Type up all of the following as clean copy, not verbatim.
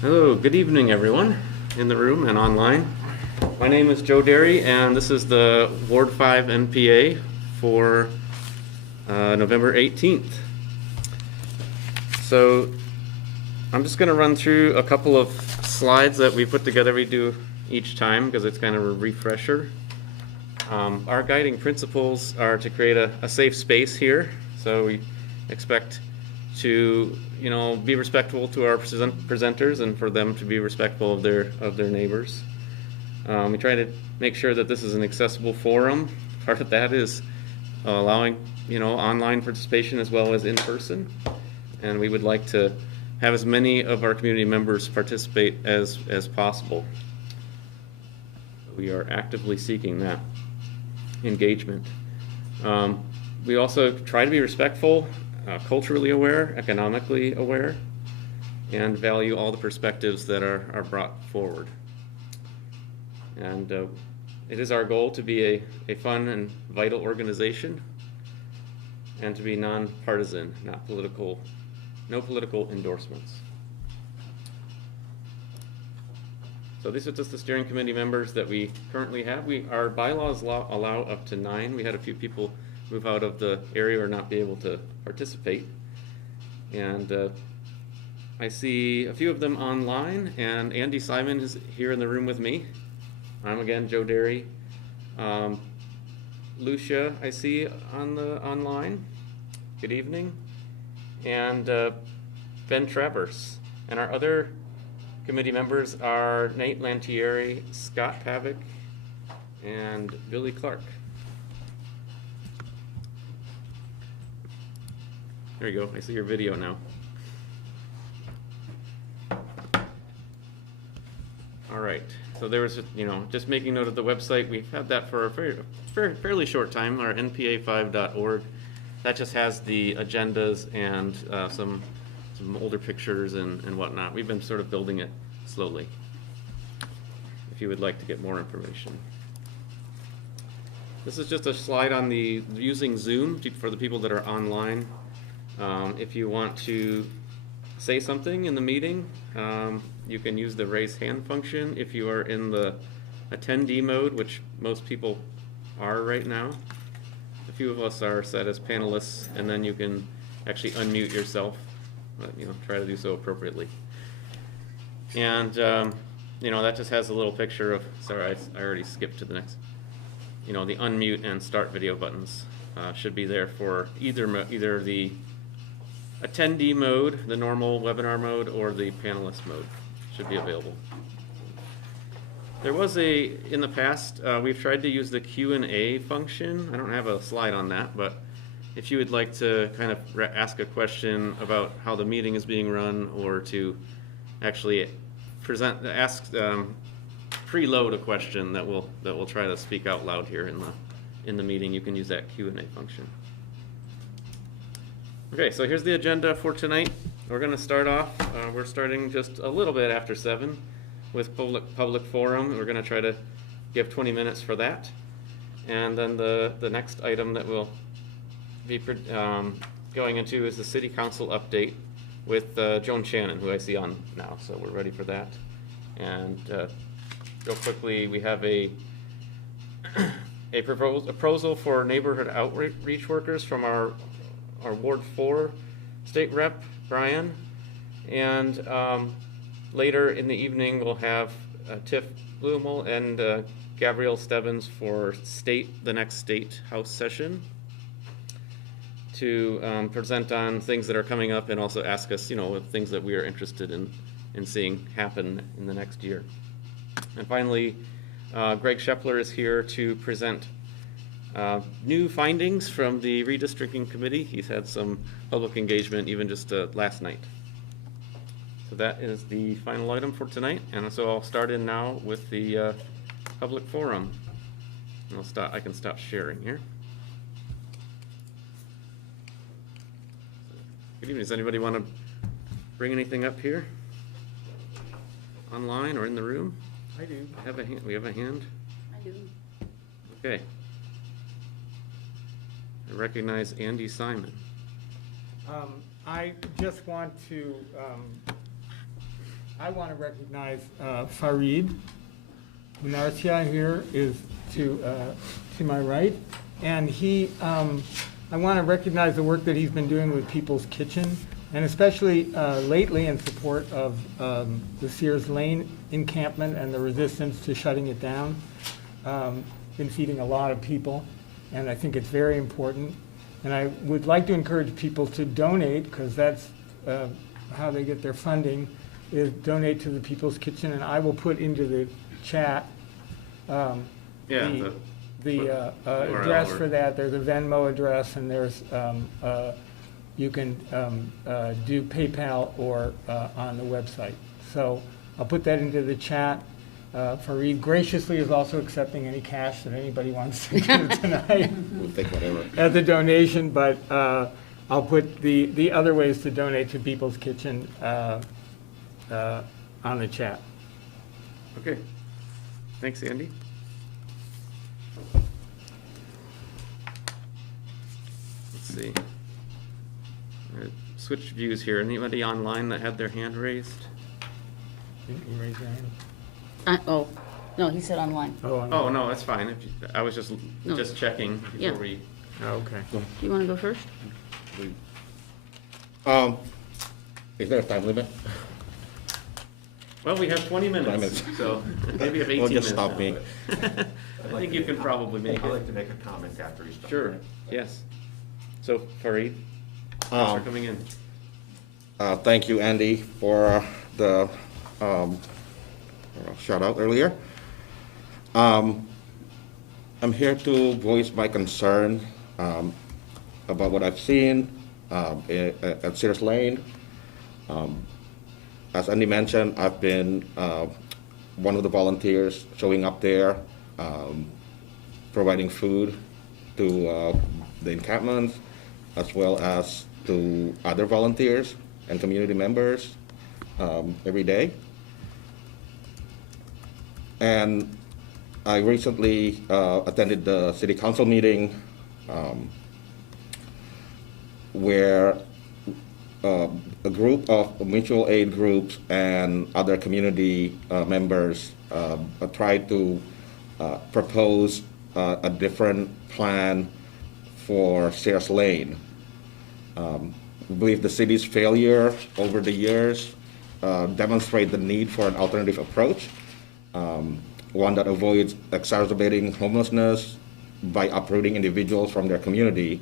Hello, good evening everyone in the room and online. My name is Joe Derry and this is the Ward 5 NPA for November 18th. So I'm just going to run through a couple of slides that we put together. We do each time because it's kind of a refresher. Our guiding principles are to create a safe space here. So we expect to, be respectful to our presenters and for them to be respectful of their neighbors. We try to make sure that this is an accessible forum. Part of that is allowing, online participation as well as in person. And we would like to have as many of our community members participate as possible. We are actively seeking that engagement. We also try to be respectful, culturally aware, economically aware, and value all the perspectives that are brought forward. And it is our goal to be a fun and vital organization and to be non-partisan, not political, no political endorsements. So these are just the steering committee members that we currently have. Our bylaws allow up to 9. We had a few people move out of the area or not be able to participate. And I see a few of them online, and Andy Simon is here in the room with me. I'm again Joe Derry. Lucia I see online. Good evening. And Ben Travers. And our other committee members are Nate Lantieri, Scott Pavick, and Billy Clark. There you go, I see your video now. All right, so there was, just making note of the website. We've had that for a fairly short time, our npa5.org. That just has the agendas and some older pictures and whatnot. We've been sort of building it slowly, if you would like to get more information. This is just a slide on the using Zoom for the people that are online. If you want to say something in the meeting, you can use the raise hand function if you are in the attendee mode, which most people are right now. A few of us are set as panelists, and then you can actually unmute yourself, but try to do so appropriately. And that just has a little picture of, sorry, I already skipped to the next, the unmute and start video buttons should be there for either the attendee mode, the normal webinar mode, or the panelist mode should be available. There was in the past, we've tried to use the Q&A function. I don't have a slide on that, but if you would like to kind of ask a question about how the meeting is being run, or to actually preload a question that we'll try to speak out loud here in the meeting, you can use that Q&A function. Okay, so here's the agenda for tonight. We're going to start off, we're starting just a little bit after 7 with public forum. We're going to try to give 20 minutes for that. And then the next item that we'll be going into is the City Council update with Joan Shannon, who I see on now, so we're ready for that. And real quickly, we have a proposal for neighborhood outreach workers from our Ward 4 State Rep, Brian. And later in the evening, we'll have Tiff Blumel and Gabrielle Stebbins for the next State House session to present on things that are coming up and also ask us, things that we are interested in seeing happen in the next year. And finally, Greg Shepler is here to present new findings from the Redistricting Committee. He's had some public engagement even just last night. So that is the final item for tonight, and so I'll start in now with the public forum. And I can stop sharing here. Good evening. Does anybody want to bring anything up here? Online or in the room? I do. We have a hand? I do. Okay. I recognize Andy Simon. I just want to I want to recognize Farid Munartia here is to my right, and I want to recognize the work that he's been doing with People's Kitchen, and especially lately in support of the Sears Lane encampment and the resistance to shutting it down. Been feeding a lot of people, and I think it's very important. And I would like to encourage people to donate, because that's how they get their funding, is donate to the People's Kitchen, and I will put into the chat the address for that. There's a Venmo address, and there's you can do PayPal or on the website. So I'll put that into the chat. Farid graciously is also accepting any cash that anybody wants to give tonight. We'll take whatever. As a donation, but I'll put the other ways to donate to People's Kitchen on the chat. Okay. Thanks, Andy. Let's see. Switch views here. Anybody online that had their hand raised? You raise your hand. Oh, no, he said online. Oh, no, that's fine. I was just checking Yeah. before we. Okay. Do you want to go first? Is there a time limit? Well, we have 20 minutes, 20 minutes. so maybe have 18 Well, minutes. just stop now, me. but I think you can probably make I'd like it. to make a comment after he's done. Sure, yes. So, Farid, thanks for coming in. Thank you, Andy, for the shout out earlier. I'm here to voice my concern about what I've seen at Sears Lane. As Andy mentioned, I've been one of the volunteers showing up there, providing food to the encampments, as well as to other volunteers and community members every day. And I recently attended the city council meeting where a group of mutual aid groups and other community members tried to propose a different plan for Sears Lane. We believe the city's failure over the years demonstrate the need for an alternative approach, one that avoids exacerbating homelessness by uprooting individuals from their community,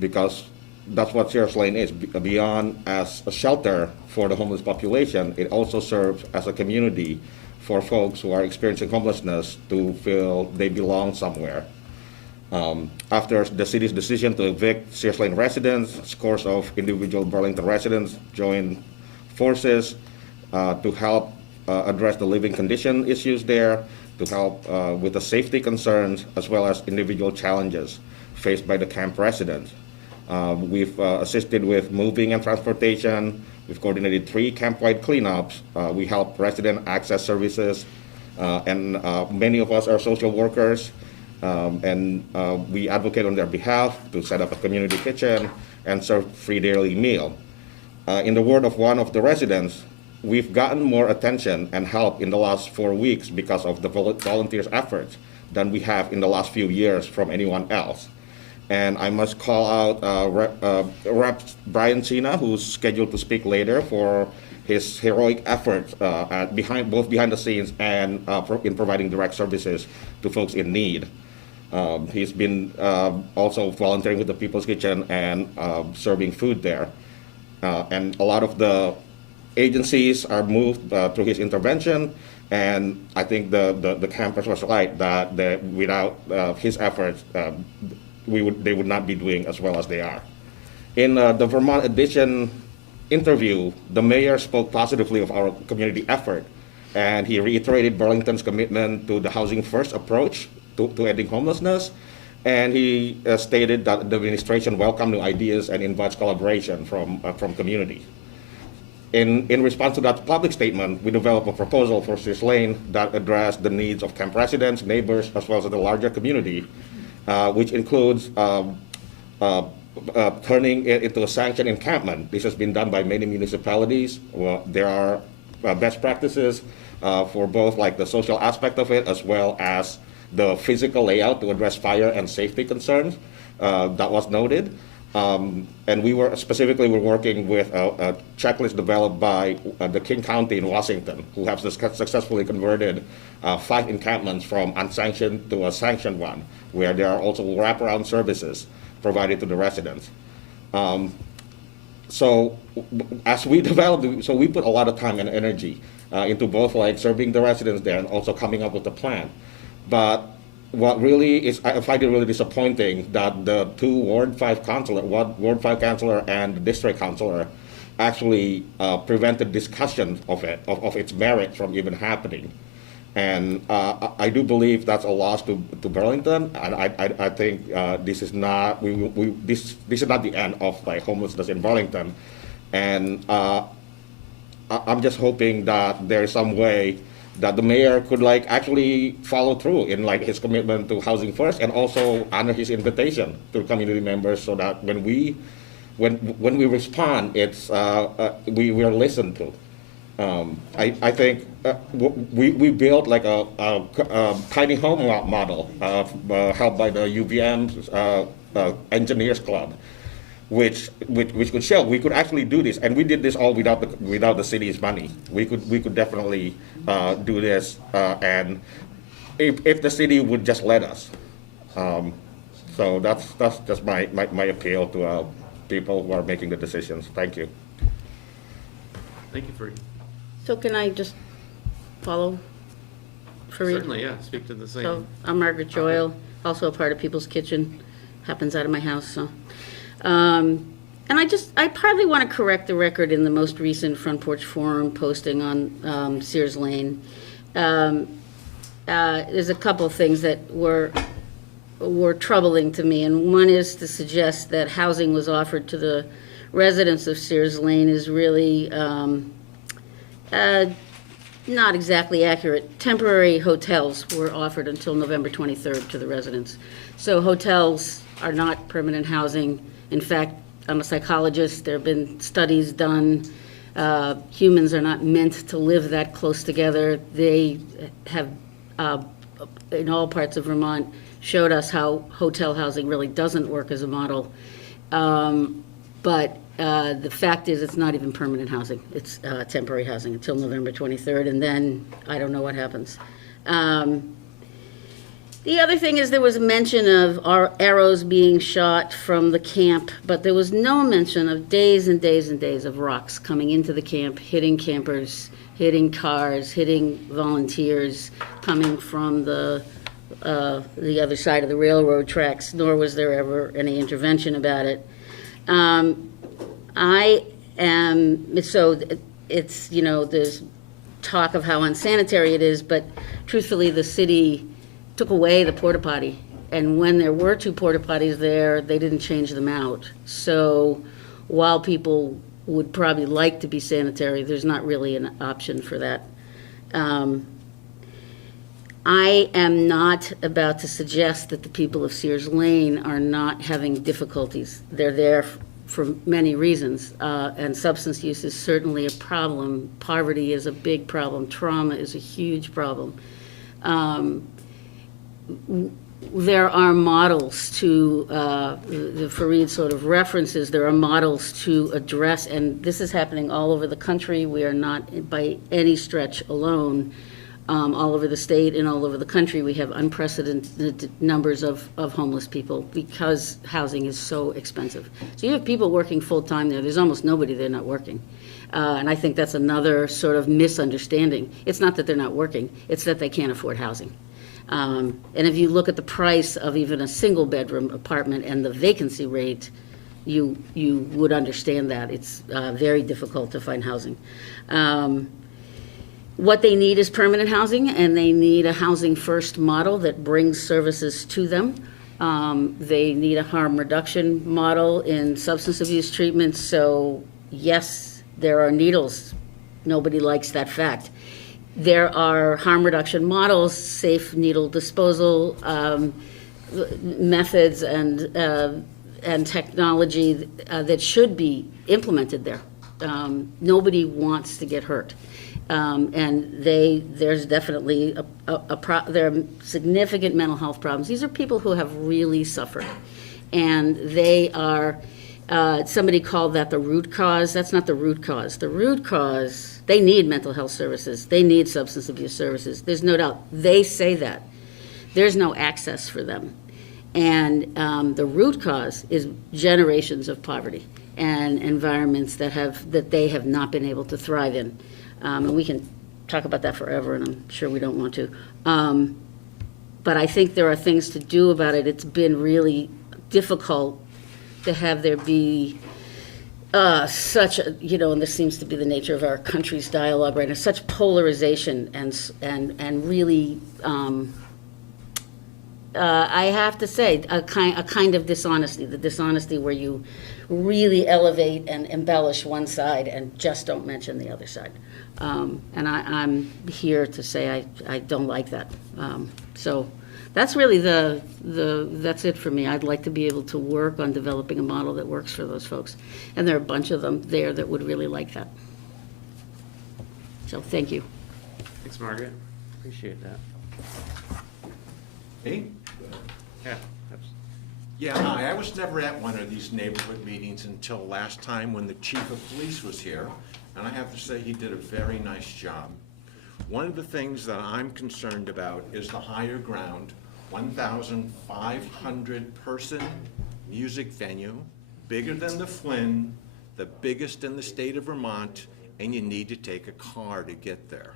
because that's what Sears Lane is. Beyond as a shelter for the homeless population, it also serves as a community for folks who are experiencing homelessness to feel they belong somewhere. After the city's decision to evict Sears Lane residents, scores of individual Burlington residents joined forces to help address the living condition issues there, to help with the safety concerns, as well as individual challenges faced by the camp residents. We've assisted with moving and transportation. We've coordinated 3 camp-wide cleanups. We help resident access services, and many of us are social workers, and we advocate on their behalf to set up a community kitchen and serve free daily meal. In the word of one of the residents, we've gotten more attention and help in the last 4 weeks because of the volunteers' efforts than we have in the last few years from anyone else. And I must call out Rep. Brian Cena, who's scheduled to speak later, for his heroic efforts both behind the scenes and in providing direct services to folks in need. He's been also volunteering with the People's Kitchen and serving food there. And a lot of the agencies are moved through his intervention, and I think the campus was right that without his efforts, they would not be doing as well as they are. In the Vermont Edition interview, the mayor spoke positively of our community effort, and he reiterated Burlington's commitment to the housing first approach to ending homelessness, and he stated that the administration welcomed new ideas and invites collaboration from community. In response to that public statement, we developed a proposal for Sears Lane that addressed the needs of camp residents, neighbors, as well as the larger community, which includes turning it into a sanctioned encampment. This has been done by many municipalities. Well, there are best practices for both like the social aspect of it as well as the physical layout to address fire and safety concerns that was noted. And we're working with a checklist developed by the King County in Washington, who have successfully converted 5 encampments from unsanctioned to a sanctioned one, where there are also wraparound services provided to the residents. So as we developed, so we put a lot of time and energy into both like serving the residents there and also coming up with a plan. But what really is, I find it really disappointing that the 2 Ward 5 councilor and the district councilor actually prevented discussion of it, of its merit from even happening. And I do believe that's a loss to Burlington, and I think this is not this is not the end of like homelessness in Burlington, and I'm just hoping that there's some way that the mayor could like actually follow through in like his commitment to housing first, and also honor his invitation to community members, so that when we respond, it's we are listened to. I think we built like a tiny home model held by the UVM Engineers Club, which could show we could actually do this, and we did this all without the city's money. We could definitely do this, and if the city would just let us. So that's just my appeal to people who are making the decisions. Thank you. Thank you, Fareed. So can I just follow Fareed? Certainly, yeah, speak to the same. So I'm Margaret Joyle, also a part of People's Kitchen, happens out of my house, so. And I partly want to correct the record in the most recent Front Porch Forum posting on Sears Lane. There's a couple of things that were troubling to me, and one is to suggest that housing was offered to the residents of Sears Lane is really not exactly accurate. Temporary hotels were offered until November 23rd to the residents. So hotels are not permanent housing. In fact, I'm a psychologist. There have been studies done. Humans are not meant to live that close together. They have, in all parts of Vermont, showed us how hotel housing really doesn't work as a model. But the fact is, it's not even permanent housing. It's temporary housing until November 23rd, and then I don't know what happens. The other thing is there was a mention of our arrows being shot from the camp, but there was no mention of days and days and days of rocks coming into the camp, hitting campers, hitting cars, hitting volunteers, coming from the other side of the railroad tracks, nor was there ever any intervention about it. So it's, there's talk of how unsanitary it is, but truthfully, the city took away the porta potty, and when there were 2 porta potties there, they didn't change them out. So while people would probably like to be sanitary, there's not really an option for that. I am not about to suggest that the people of Sears Lane are not having difficulties. They're there for many reasons, and substance use is certainly a problem. Poverty is a big problem. Trauma is a huge problem. There are models to, the Fareed sort of references, there are models to address, and this is happening all over the country. We are not by any stretch alone. All over the state and all over the country, we have unprecedented numbers of homeless people because housing is so expensive. So you have people working full-time there. There's almost nobody there not working. And I think that's another sort of misunderstanding. It's not that they're not working, it's that they can't afford housing. And if you look at the price of even a single-bedroom apartment and the vacancy rate, you would understand that. It's very difficult to find housing. What they need is permanent housing, and they need a housing-first model that brings services to them. They need a harm reduction model in substance abuse treatment. So, yes, there are needles. Nobody likes that fact. There are harm reduction models, safe needle disposal methods, and technology that should be implemented there. Nobody wants to get hurt. And there's definitely there are significant mental health problems. These are people who have really suffered. And they are, somebody called that the root cause. That's not the root cause. The root cause, they need mental health services. They need substance abuse services. There's no doubt. They say that. There's no access for them. And the root cause is generations of poverty and environments that they have not been able to thrive in. And we can talk about that forever, and I'm sure we don't want to. But I think there are things to do about it. It's been really difficult to have there be such a, and this seems to be the nature of our country's dialogue right now, such polarization and really, I have to say, a kind of dishonesty, the dishonesty where you really elevate and embellish one side and just don't mention the other side. And I'm here to say I don't like that. So that's really that's it for me. I'd like to be able to work on developing a model that works for those folks. And there are a bunch of them there that would really like that. So thank you. Thanks, Margaret. Appreciate that. Me? Yeah. Yeah, hi. I was never at one of these neighborhood meetings until last time when the chief of police was here, and I have to say he did a very nice job. One of the things that I'm concerned about is the higher ground, 1,500 person music venue, bigger than the Flynn, the biggest in the state of Vermont, and you need to take a car to get there.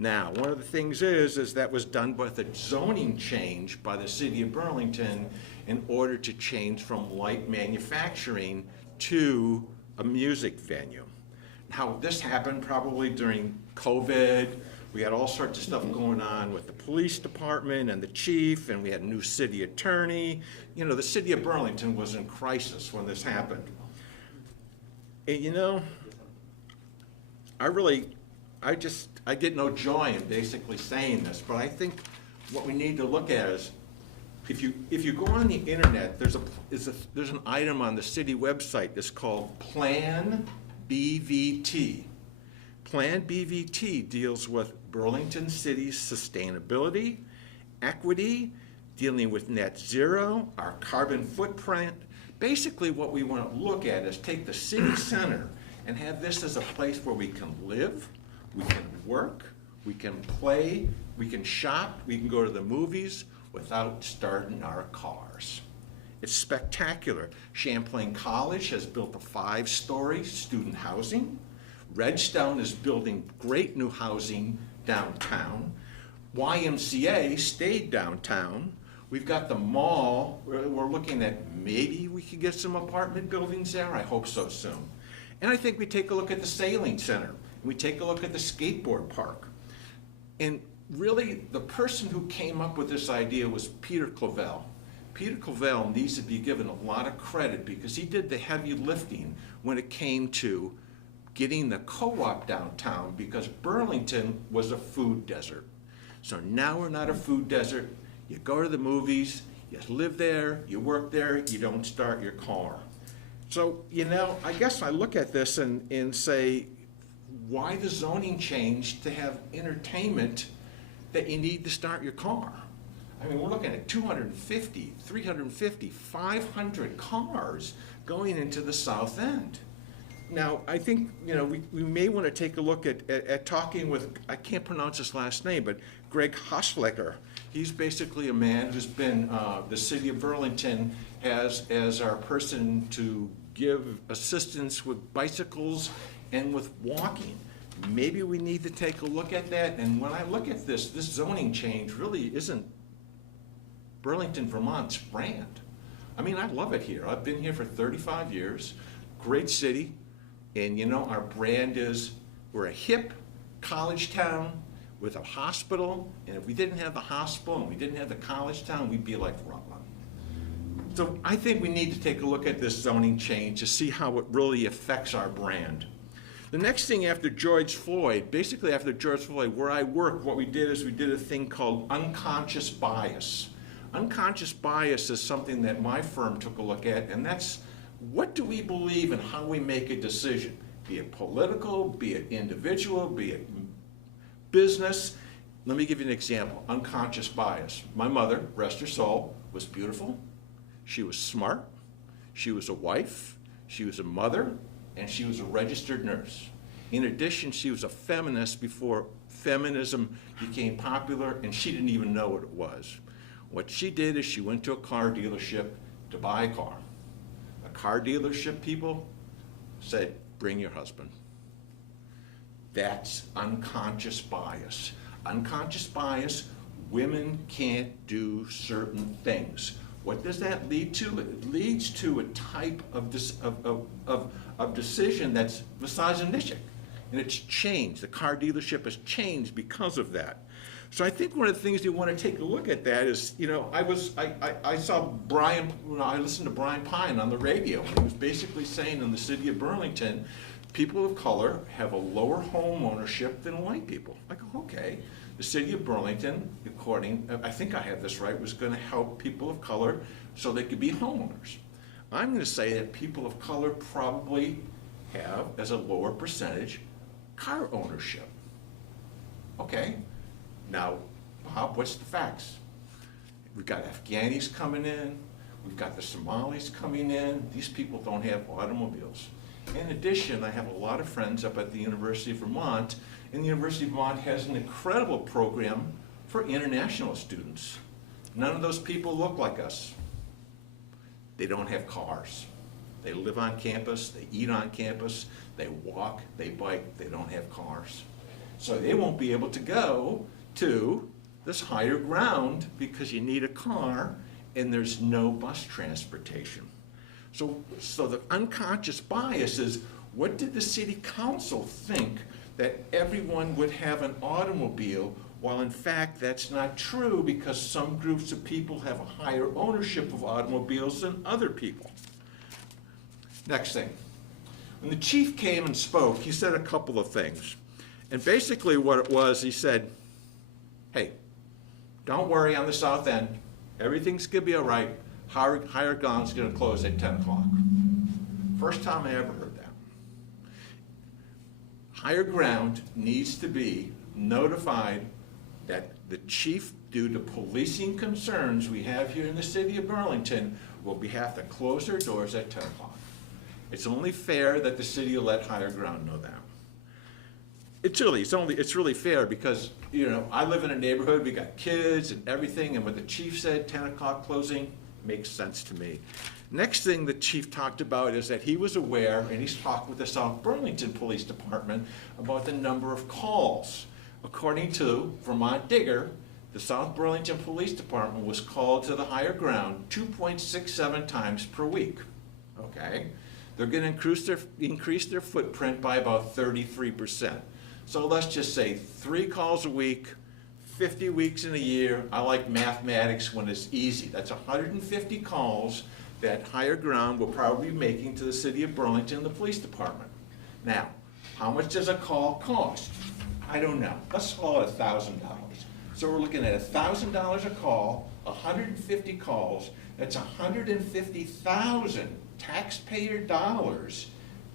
Now, one of the things is that was done with a zoning change by the city of Burlington in order to change from light manufacturing to a music venue. Now, this happened probably during COVID. We had all sorts of stuff going on with the police department and the chief, and we had a new city attorney. The city of Burlington was in crisis when this happened. And I get no joy in basically saying this, but I think what we need to look at is, if you go on the internet, there's an item on the city website that's called Plan BVT. Plan BVT deals with Burlington City's sustainability, equity, dealing with net zero, our carbon footprint. Basically what we want to look at is take the city center and have this as a place where we can live, we can work, we can play, we can shop, we can go to the movies without starting our cars. It's spectacular. Champlain College has built a 5-story student housing. Redstone is building great new housing downtown. YMCA stayed downtown. We've got the mall. We're looking at maybe we could get some apartment buildings there. I hope so soon. And I think we take a look at the sailing center. We take a look at the skateboard park. And really, the person who came up with this idea was Peter Clavell. Peter Clavell needs to be given a lot of credit because he did the heavy lifting when it came to getting the co-op downtown, because Burlington was a food desert. So now we're not a food desert. You go to the movies, you live there, you work there, you don't start your car. So, I guess I look at this and say, why the zoning change to have entertainment that you need to start your car? I mean, we're looking at 250, 350, 500 cars going into the south end. Now, I think, we may want to take a look at talking with, I can't pronounce his last name, but Greg Hoslecker. He's basically a man who's been, the city of Burlington has as our person to give assistance with bicycles and with walking. Maybe we need to take a look at that. And when I look at this zoning change really isn't Burlington, Vermont's brand. I mean, I love it here. I've been here for 35 years, great city. And our brand is, we're a hip college town with a hospital. And if we didn't have the hospital and we didn't have the college town, we'd be like Rutland. So I think we need to take a look at this zoning change to see how it really affects our brand. The next thing after George Floyd, basically after George Floyd, where I work, what we did is we did a thing called unconscious bias. Unconscious bias is something that my firm took a look at, and that's what do we believe and how we make a decision. be it political, be it individual, be it business. Let me give you an example, unconscious bias. My mother, rest her soul, was beautiful. She was smart. She was a wife. She was a mother. And she was a registered nurse. In addition, she was a feminist before feminism became popular, and she didn't even know what it was. What she did is she went to a car dealership to buy a car. A car dealership people said, bring your husband. That's unconscious bias. Unconscious bias, women can't do certain things. What does that lead to? It leads to a type of decision that's misogynistic. And it's changed. The car dealership has changed because of that. So I think one of the things you want to take a look at that is, you know, I saw Brian, I listened to Brian Pine on the radio. He was basically saying in the city of Burlington, people of color have a lower home ownership than white people. I go, okay. The city of Burlington, I think I have this right, was going to help people of color so they could be homeowners. I'm going to say that people of color probably have, as a lower percentage, car ownership. Okay. Now, Bob, what's the facts? We've got Afghanis coming in. We've got the Somalis coming in. These people don't have automobiles. In addition, I have a lot of friends up at the University of Vermont, and the University of Vermont has an incredible program for international students. None of those people look like us. They don't have cars. They live on campus, they eat on campus, they walk, they bike, they don't have cars. So they won't be able to go to this higher ground because you need a car and there's no bus transportation. So the unconscious bias is, what did the city council think that everyone would have an automobile, while in fact that's not true because some groups of people have a higher ownership of automobiles than other people. Next thing. When the chief came and spoke, he said a couple of things. And basically what it was, he said, hey, don't worry on the south end. Everything's going to be all right. Higher ground's going to close at 10 o'clock. First time I ever heard that. Higher ground needs to be notified that the chief, due to policing concerns we have here in the city of Burlington, will have to close their doors at 10 o'clock. It's only fair that the city will let higher ground know that. It's really fair because, you know, I live in a neighborhood, we got kids and everything, and what the chief said, 10 o'clock closing, makes sense to me. Next thing the chief talked about is that he was aware, and he's talked with the South Burlington Police Department about the number of calls. According to Vermont Digger, the South Burlington Police Department was called to the higher ground 2.67 times per week. Okay? They're going to increase their footprint by about 33%. So let's just say 3 calls a week, 50 weeks in a year. I like mathematics when it's easy. That's 150 calls that higher ground will probably be making to the city of Burlington and the police department. Now, how much does a call cost? I don't know. Let's call it $1,000. So we're looking at $1,000 a call, 150 calls. That's 150,000 taxpayer dollars,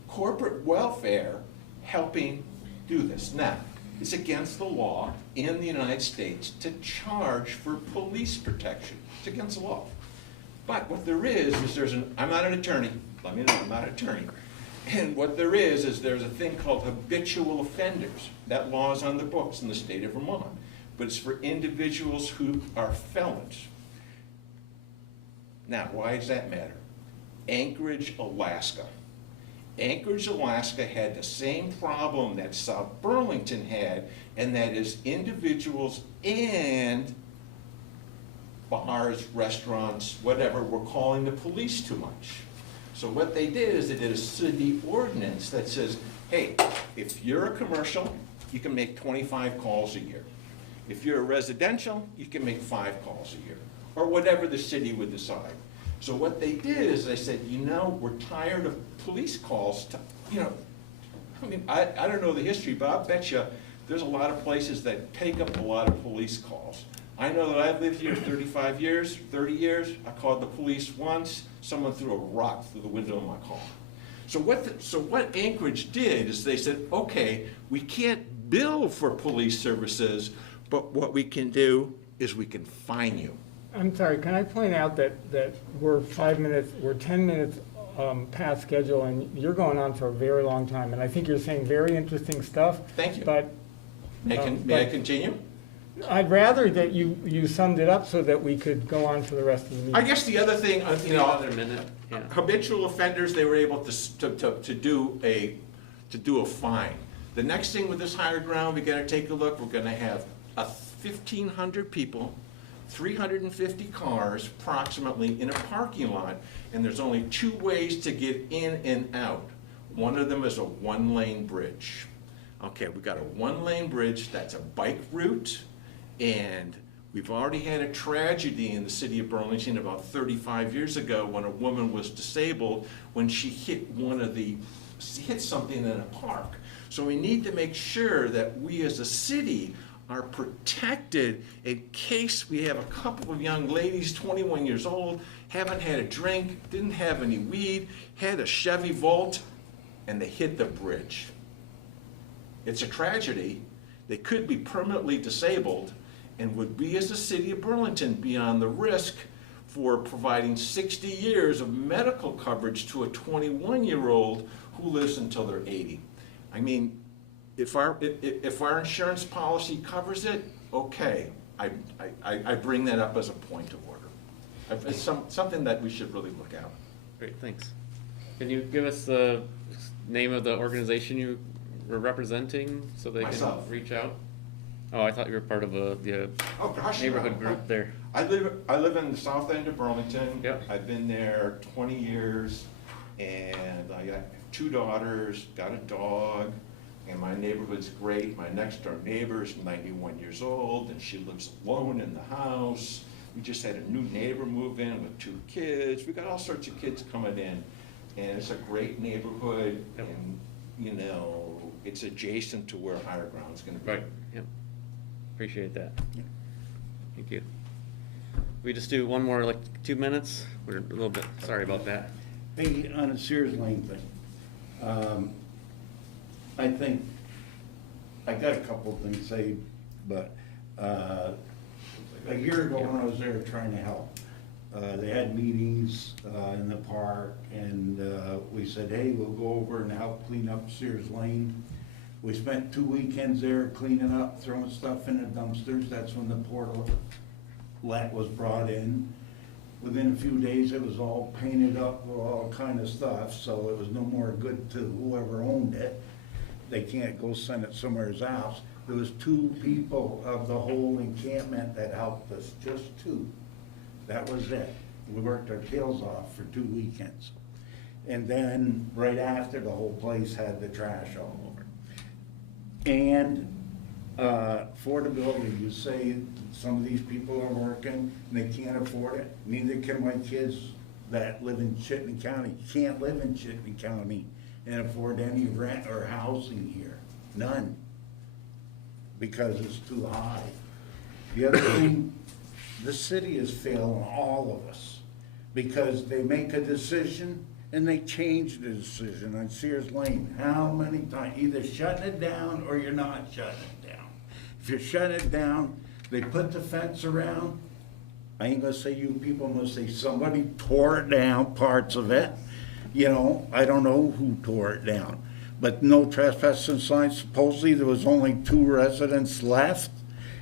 corporate welfare, helping do this. Now, it's against the law in the United States to charge for police protection. It's against the law. But what there is I'm not an attorney. Let me know, I'm not an attorney. And what there is there's a thing called habitual offenders. That law is on the books in the state of Vermont. But it's for individuals who are felons. Now, why does that matter? Anchorage, Alaska. Anchorage, Alaska had the same problem that South Burlington had, and that is individuals and bars, restaurants, whatever, were calling the police too much. So what they did is they did a city ordinance that says, hey, if you're a commercial, you can make 25 calls a year. If you're a residential, you can make 5 calls a year, or whatever the city would decide. So what they did is they said, you know, we're tired of police calls to, you know, I mean, I don't know the history, but I'll bet you there's a lot of places that take up a lot of police calls. I know that I've lived here 35 years, 30 years. I called the police once. Someone threw a rock through the window of my car. So what Anchorage did is they said, okay, we can't bill for police services, but what we can do is we can fine you. I'm sorry, can I point out that we're 10 minutes past schedule, and you're going on for a very long time, and I think you're saying very interesting stuff. Thank you. But May I continue? I'd rather that you summed it up so that we could go on for the rest of the meeting. I guess the other thing, Another minute, yeah. habitual offenders, they were able to do a fine. The next thing with this higher ground, we gotta take a look, we're gonna have 1,500 people, 350 cars approximately in a parking lot, and there's only 2 ways to get in and out. One of them is a 1-lane bridge. Okay, we got a 1-lane bridge, that's a bike route, and we've already had a tragedy in the city of Burlington about 35 years ago when a woman was disabled when she hit something in a park. So we need to make sure that we as a city are protected in case we have a couple of young ladies, 21 years old, haven't had a drink, didn't have any weed, had a Chevy Volt, and they hit the bridge. It's a tragedy. They could be permanently disabled, and would we as the city of Burlington be on the risk for providing 60 years of medical coverage to a 21-year-old who lives until they're 80? I mean, if our insurance policy covers it, okay. I bring that up as a point of order. It's something that we should really look at. Great, thanks. Can you give us the name of the organization you were representing so they Myself. can reach out? Oh, I thought you were part of the Oh, gosh, neighborhood no. group there. I live in the south end of Burlington. Yep. I've been there 20 years, and I got 2 daughters, got a dog, and my neighborhood's great. My next door neighbor is 91 years old, and she lives alone in the house. We just had a new neighbor move in with 2 kids. We got all sorts of kids coming in, and it's a great neighborhood, Yep. and, it's adjacent to where higher ground's gonna be. Right, yep. Appreciate that. Thank you. We just do one more, like 2 minutes? We're a little bit, sorry about that. Hey, on a Sears Lane thing, I think, I got a couple of things to say, but a year ago when I was there trying to help, they had meetings in the park, and we said, hey, we'll go over and help clean up Sears Lane. We spent 2 weekends there cleaning up, throwing stuff in the dumpsters. That's when the portal let was brought in. Within a few days, it was all painted up with all kind of stuff, so it was no more good to whoever owned it. They can't go send it somewhere else. There was 2 people of the whole encampment that helped us, just 2. That was it. We worked our tails off for 2 weekends. And then, right after, the whole place had the trash all over. And affordability, you say some of these people are working and they can't afford it. Neither can my kids that live in Chittenden County. Can't live in Chittenden County and afford any rent or housing here. None. Because it's too high. The other thing, the city is failing all of us because they make a decision and they change the decision on Sears Lane. How many times? Either shutting it down or you're not shutting it down. If you're shutting it down, they put the fence around. I ain't gonna say you people, I'm gonna say somebody tore it down, parts of it. I don't know who tore it down. But no trespassing signs. Supposedly there was only 2 residents left,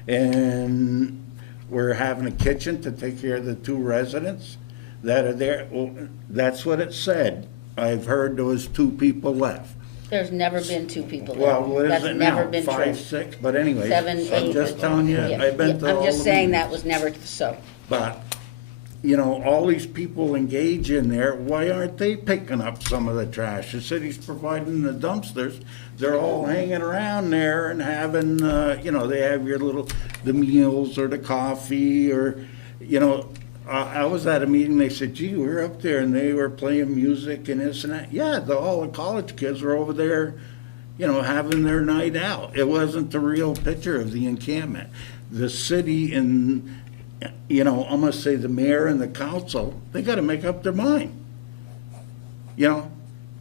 and we're having a kitchen to take care of the 2 residents that are there. Well, that's what it said. I've heard there was 2 people left. There's never been 2 people there. Well, what is That's it never now? been 5, true. 6, but anyway. 7, 8. I'm just telling you, Yeah, I've been yeah, to all I'm just the saying meetings. that was never so. But, all these people engage in there, why aren't they picking up some of the trash? The city's providing the dumpsters, they're all hanging around there and having, they have the meals or the coffee or, I was at a meeting, they said, gee, we were up there and they were playing music and this and that. Yeah, all the college kids were over there, having their night out. It wasn't the real picture of the encampment. The city and, I'm gonna say the mayor and the council, they gotta make up their mind.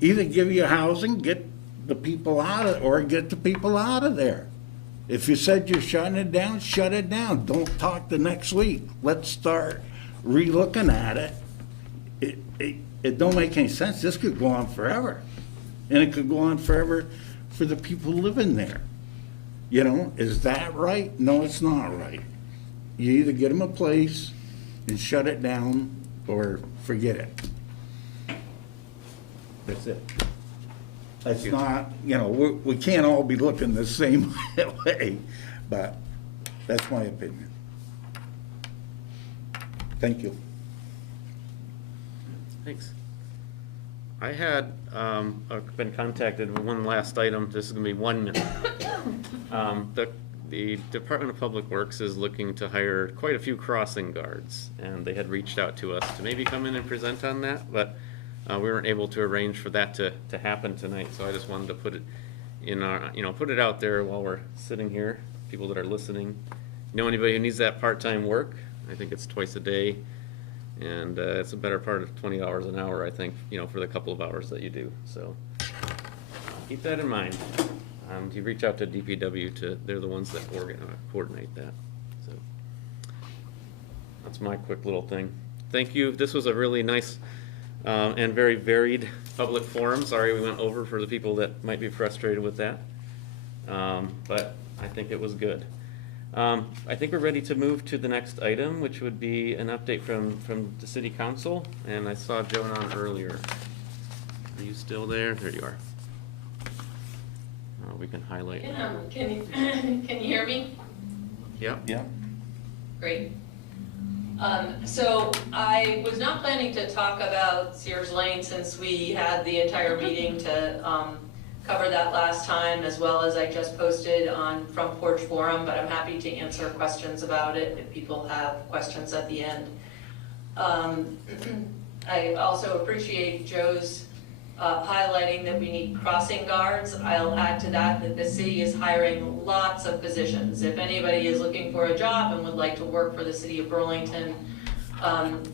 Either give you housing, get the people out of, or get the people out of there. If you said you're shutting it down, shut it down. Don't talk the next week. Let's start re-looking at it. It don't make any sense. This could go on forever. And it could go on forever for the people living there. You know, is that right? No, it's not right. You either get them a place and shut it down or forget it. That's it. That's not, you know, we can't all be looking the same way, but that's my opinion. Thank you. Thanks. I had been contacted with one last item. This is going to be 1 minute. The Department of Public Works is looking to hire quite a few crossing guards, and they had reached out to us to maybe come in and present on that, but we weren't able to arrange for that to happen tonight. So I just wanted to put it in our, put it out there while we're sitting here. People that are listening, anybody who needs that part-time work? I think it's twice a day. And it's a better part of 20 hours an hour, I think, for the couple of hours that you do. So keep that in mind. You reach out to DPW, they're the ones that coordinate that. So that's my quick little thing. Thank you. This was a really nice and very varied public forum. Sorry we went over for the people that might be frustrated with that. But I think it was good. I think we're ready to move to the next item, which would be an update from the city council. And I saw Joan on earlier. Are you still there? There you are. We can highlight. Yeah, can you hear me? Yep. Yeah. Great. So I was not planning to talk about Sears Lane since we had the entire meeting to cover that last time, as well as I just posted on Front Porch Forum, but I'm happy to answer questions about it if people have questions at the end. I also appreciate Joe's highlighting that we need crossing guards. I'll add to that the city is hiring lots of positions. If anybody is looking for a job and would like to work for the city of Burlington,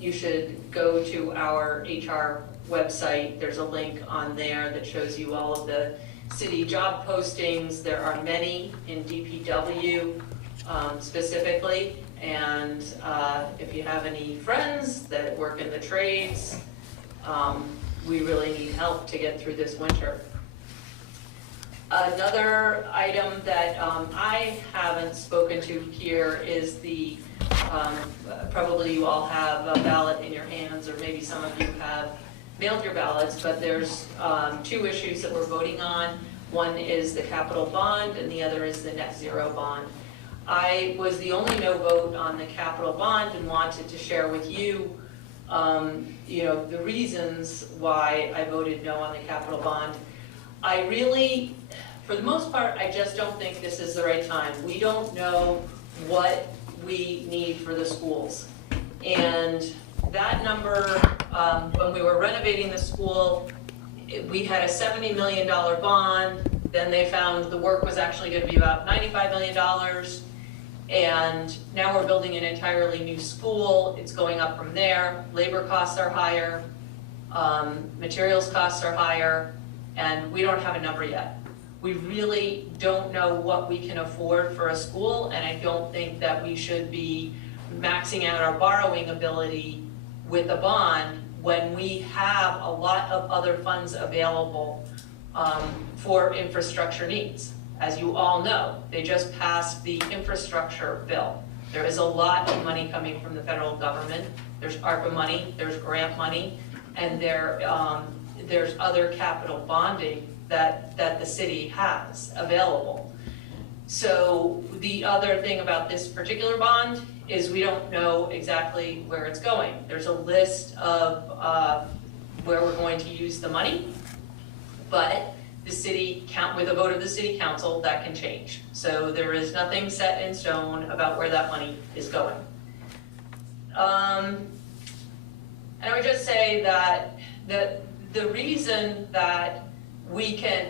you should go to our HR website. There's a link on there that shows you all of the city job postings. There are many in DPW specifically, and if you have any friends that work in the trades, we really need help to get through this winter. Another item that I haven't spoken to here is the, probably you all have a ballot in your hands, or maybe some of you have mailed your ballots, but there's two issues that we're voting on. One is the capital bond and the other is the net zero bond. I was the only no vote on the capital bond and wanted to share with you the reasons why I voted no on the capital bond. I really, for the most part, I just don't think this is the right time. We don't know what we need for the schools. And that number, when we were renovating the school, we had a $70 million bond. Then they found the work was actually going to be about $95 million. And now we're building an entirely new school. It's going up from there. Labor costs are higher, materials costs are higher, and we don't have a number yet. We really don't know what we can afford for a school, and I don't think that we should be maxing out our borrowing ability with a bond when we have a lot of other funds available for infrastructure needs. As you all know, they just passed the infrastructure bill. There is a lot of money coming from the federal government. There's ARPA money, there's grant money, and there's other capital bonding that the city has available. So the other thing about this particular bond is we don't know exactly where it's going. There's a list of where we're going to use the money, but the city with a vote of the city council, that can change. So there is nothing set in stone about where that money is going. And I would just say that the reason that we can,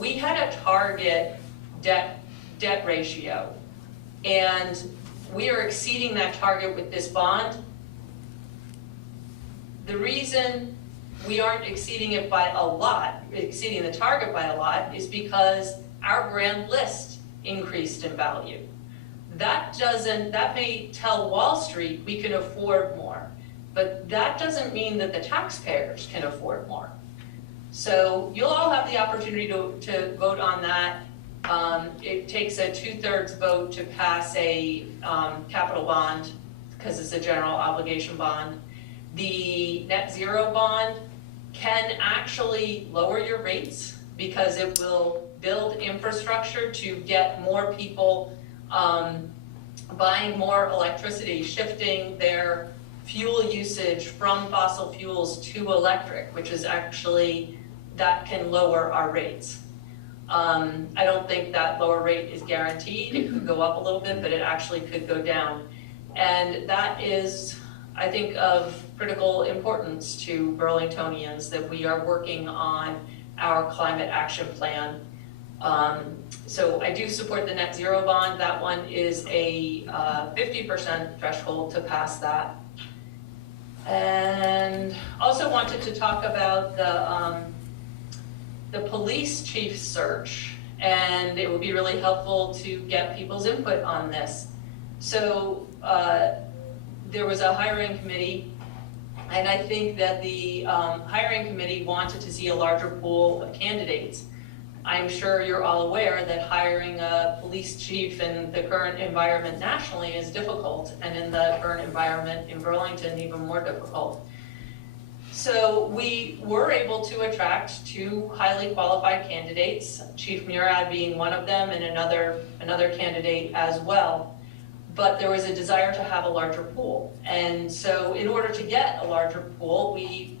we had a target debt ratio, and we are exceeding that target with this bond. The reason we aren't exceeding it by a lot, exceeding the target by a lot, is because our grand list increased in value. That may tell Wall Street we can afford more, but that doesn't mean that the taxpayers can afford more. So you'll all have the opportunity to vote on that. It takes a 2/3 vote to pass a capital bond, because it's a general obligation bond. The net zero bond can actually lower your rates because it will build infrastructure to get more people buying more electricity, shifting their fuel usage from fossil fuels to electric, which is actually, that can lower our rates. I don't think that lower rate is guaranteed. It could go up a little bit, but it actually could go down. And that is, I think, of critical importance to Burlingtonians, that we are working on our climate action plan. So I do support the net zero bond. That one is a 50% threshold to pass that. And also wanted to talk about the police chief search, and it would be really helpful to get people's input on this. So there was a hiring committee, and I think that the hiring committee wanted to see a larger pool of candidates. I'm sure you're all aware that hiring a police chief in the current environment nationally is difficult, and in the current environment in Burlington, even more difficult. So we were able to attract 2 highly qualified candidates, Chief Murad being one of them, and another candidate as well. But there was a desire to have a larger pool. And so in order to get a larger pool, we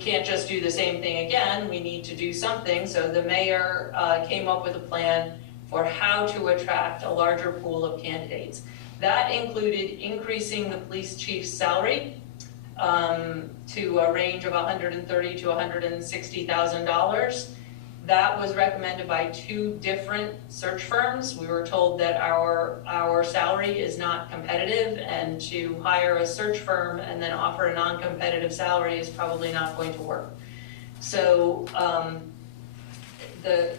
can't just do the same thing again, we need to do something. So the mayor came up with a plan for how to attract a larger pool of candidates. That included increasing the police chief's salary to a range of $130,000 to $160,000. That was recommended by 2 different search firms. We were told that our salary is not competitive, and to hire a search firm and then offer a non-competitive salary is probably not going to work. So the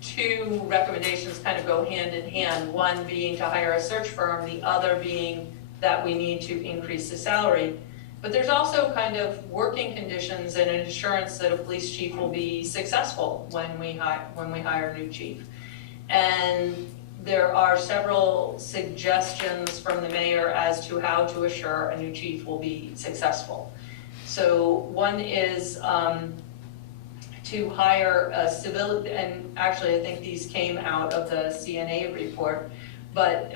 2 recommendations kind of go hand in hand, one being to hire a search firm, the other being that we need to increase the salary. But there's also kind of working conditions and an assurance that a police chief will be successful when we hire a new chief. And there are several suggestions from the mayor as to how to assure a new chief will be successful. So one is to hire a civil, and actually I think these came out of the CNA report, but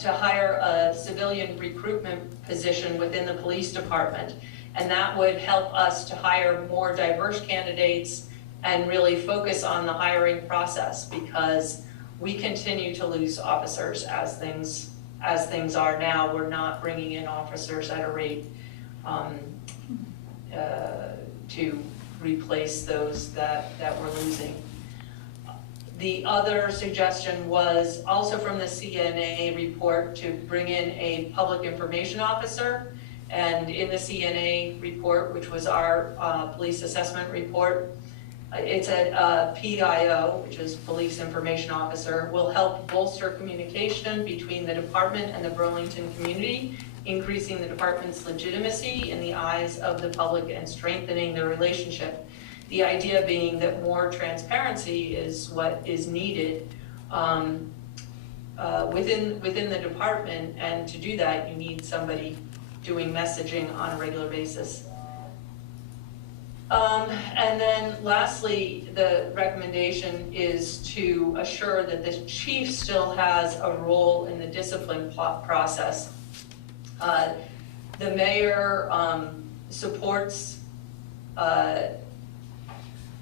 to hire a civilian recruitment position within the police department. And that would help us to hire more diverse candidates and really focus on the hiring process, because we continue to lose officers as things are now. We're not bringing in officers at a rate to replace those that we're losing. The other suggestion was also from the CNA report to bring in a public information officer. And in the CNA report, which was our police assessment report, it's a PIO, which is Police Information Officer, will help bolster communication between the department and the Burlington community, increasing the department's legitimacy in the eyes of the public and strengthening the relationship. The idea being that more transparency is what is needed within the department, and to do that, you need somebody doing messaging on a regular basis. And then lastly, the recommendation is to assure that the chief still has a role in the discipline process. The mayor supports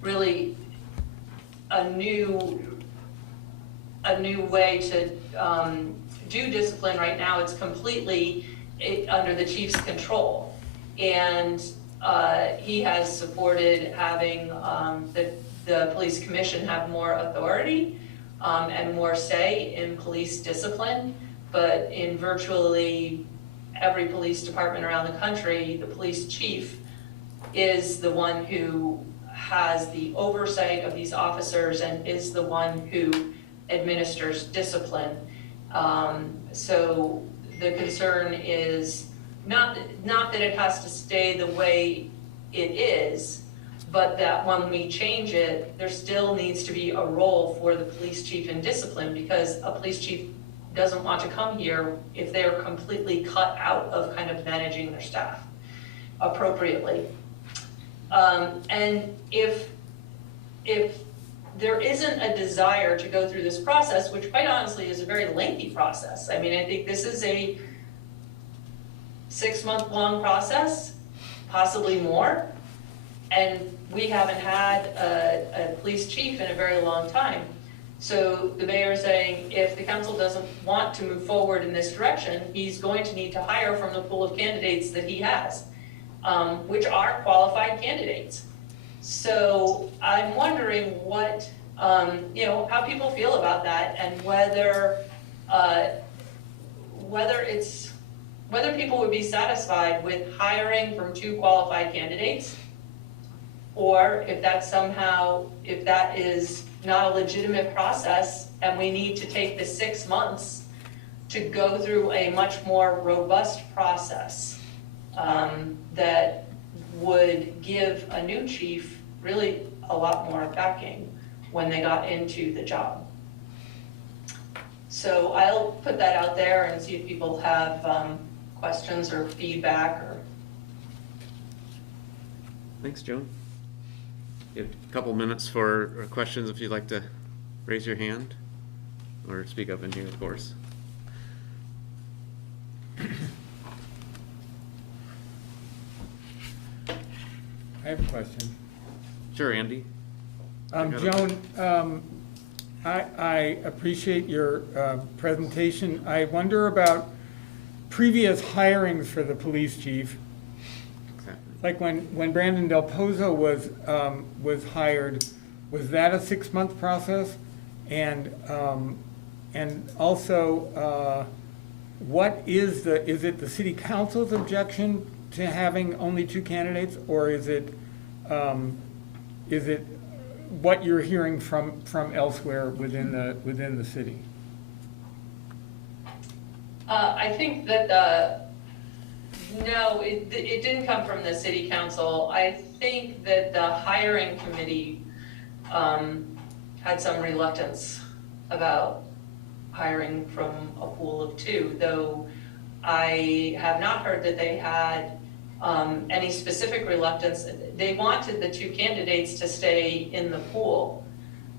really a new way to do discipline. Right now, it's completely under the chief's control, and he has supported having the police commission have more authority and more say in police discipline. But in virtually every police department around the country, the police chief is the one who has the oversight of these officers and is the one who administers discipline. So the concern is not that it has to stay the way it is, but that when we change it, there still needs to be a role for the police chief in discipline, because a police chief doesn't want to come here if they're completely cut out of kind of managing their staff appropriately. And if there isn't a desire to go through this process, which quite honestly is a very lengthy process. I mean, I think this is a 6-month-long process, possibly more, and we haven't had a police chief in a very long time. So the mayor is saying if the council doesn't want to move forward in this direction, he's going to need to hire from the pool of candidates that he has, which are qualified candidates. So I'm wondering what, how people feel about that, and whether people would be satisfied with hiring from 2 qualified candidates, or if that is not a legitimate process and we need to take the 6 months to go through a much more robust process that would give a new chief really a lot more backing when they got into the job. So I'll put that out there and see if people have questions or feedback. Or Thanks, Joan. You have a couple minutes for questions if you'd like to raise your hand or speak up in here, of course. I have a question. Sure, Andy. Joan, I appreciate your presentation. I wonder about previous hirings for the police chief. Exactly. Like when Brandon Del Pozo was hired, was that a 6-month process? And also, what is it the city council's objection to having only 2 candidates, or is it what you're hearing from elsewhere within the city? I think that no, it didn't come from the city council. I think that the hiring committee had some reluctance about hiring from a pool of 2, though I have not heard that they had any specific reluctance. They wanted the 2 candidates to stay in the pool.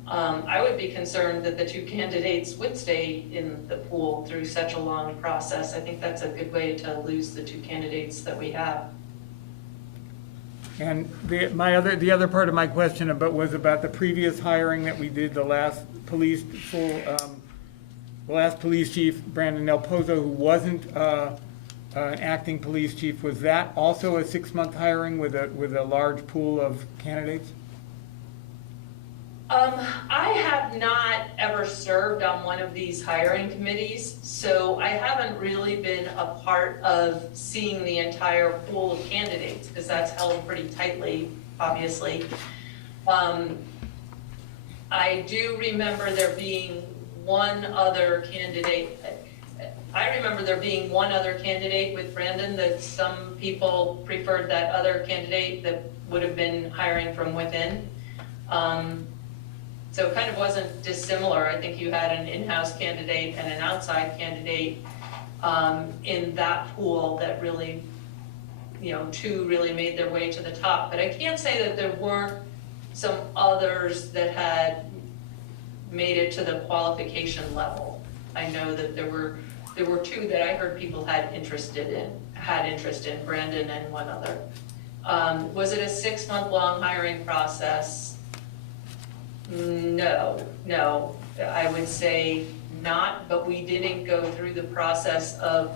I would be concerned that the 2 candidates would stay in the pool through such a long process. I think that's a good way to lose the 2 candidates that we have. And the other part of my question was about the previous hiring that we did, the last police chief, Brandon Del Pozo, who wasn't an acting police chief. Was that also a 6-month hiring with a large pool of candidates? I have not ever served on one of these hiring committees, so I haven't really been a part of seeing the entire pool of candidates, because that's held pretty tightly, obviously. I do remember there being one other candidate. I remember there being one other candidate with Brandon that some people preferred that other candidate that would have been hiring from within. So it kind of wasn't dissimilar. I think you had an in-house candidate and an outside candidate in that pool that really, 2 really made their way to the top. But I can't say that there weren't some others that had made it to the qualification level. I know that there were 2 that I heard people had interest in, Brandon and one other. Was it a 6-month-long hiring process? No, I would say not, but we didn't go through the process of,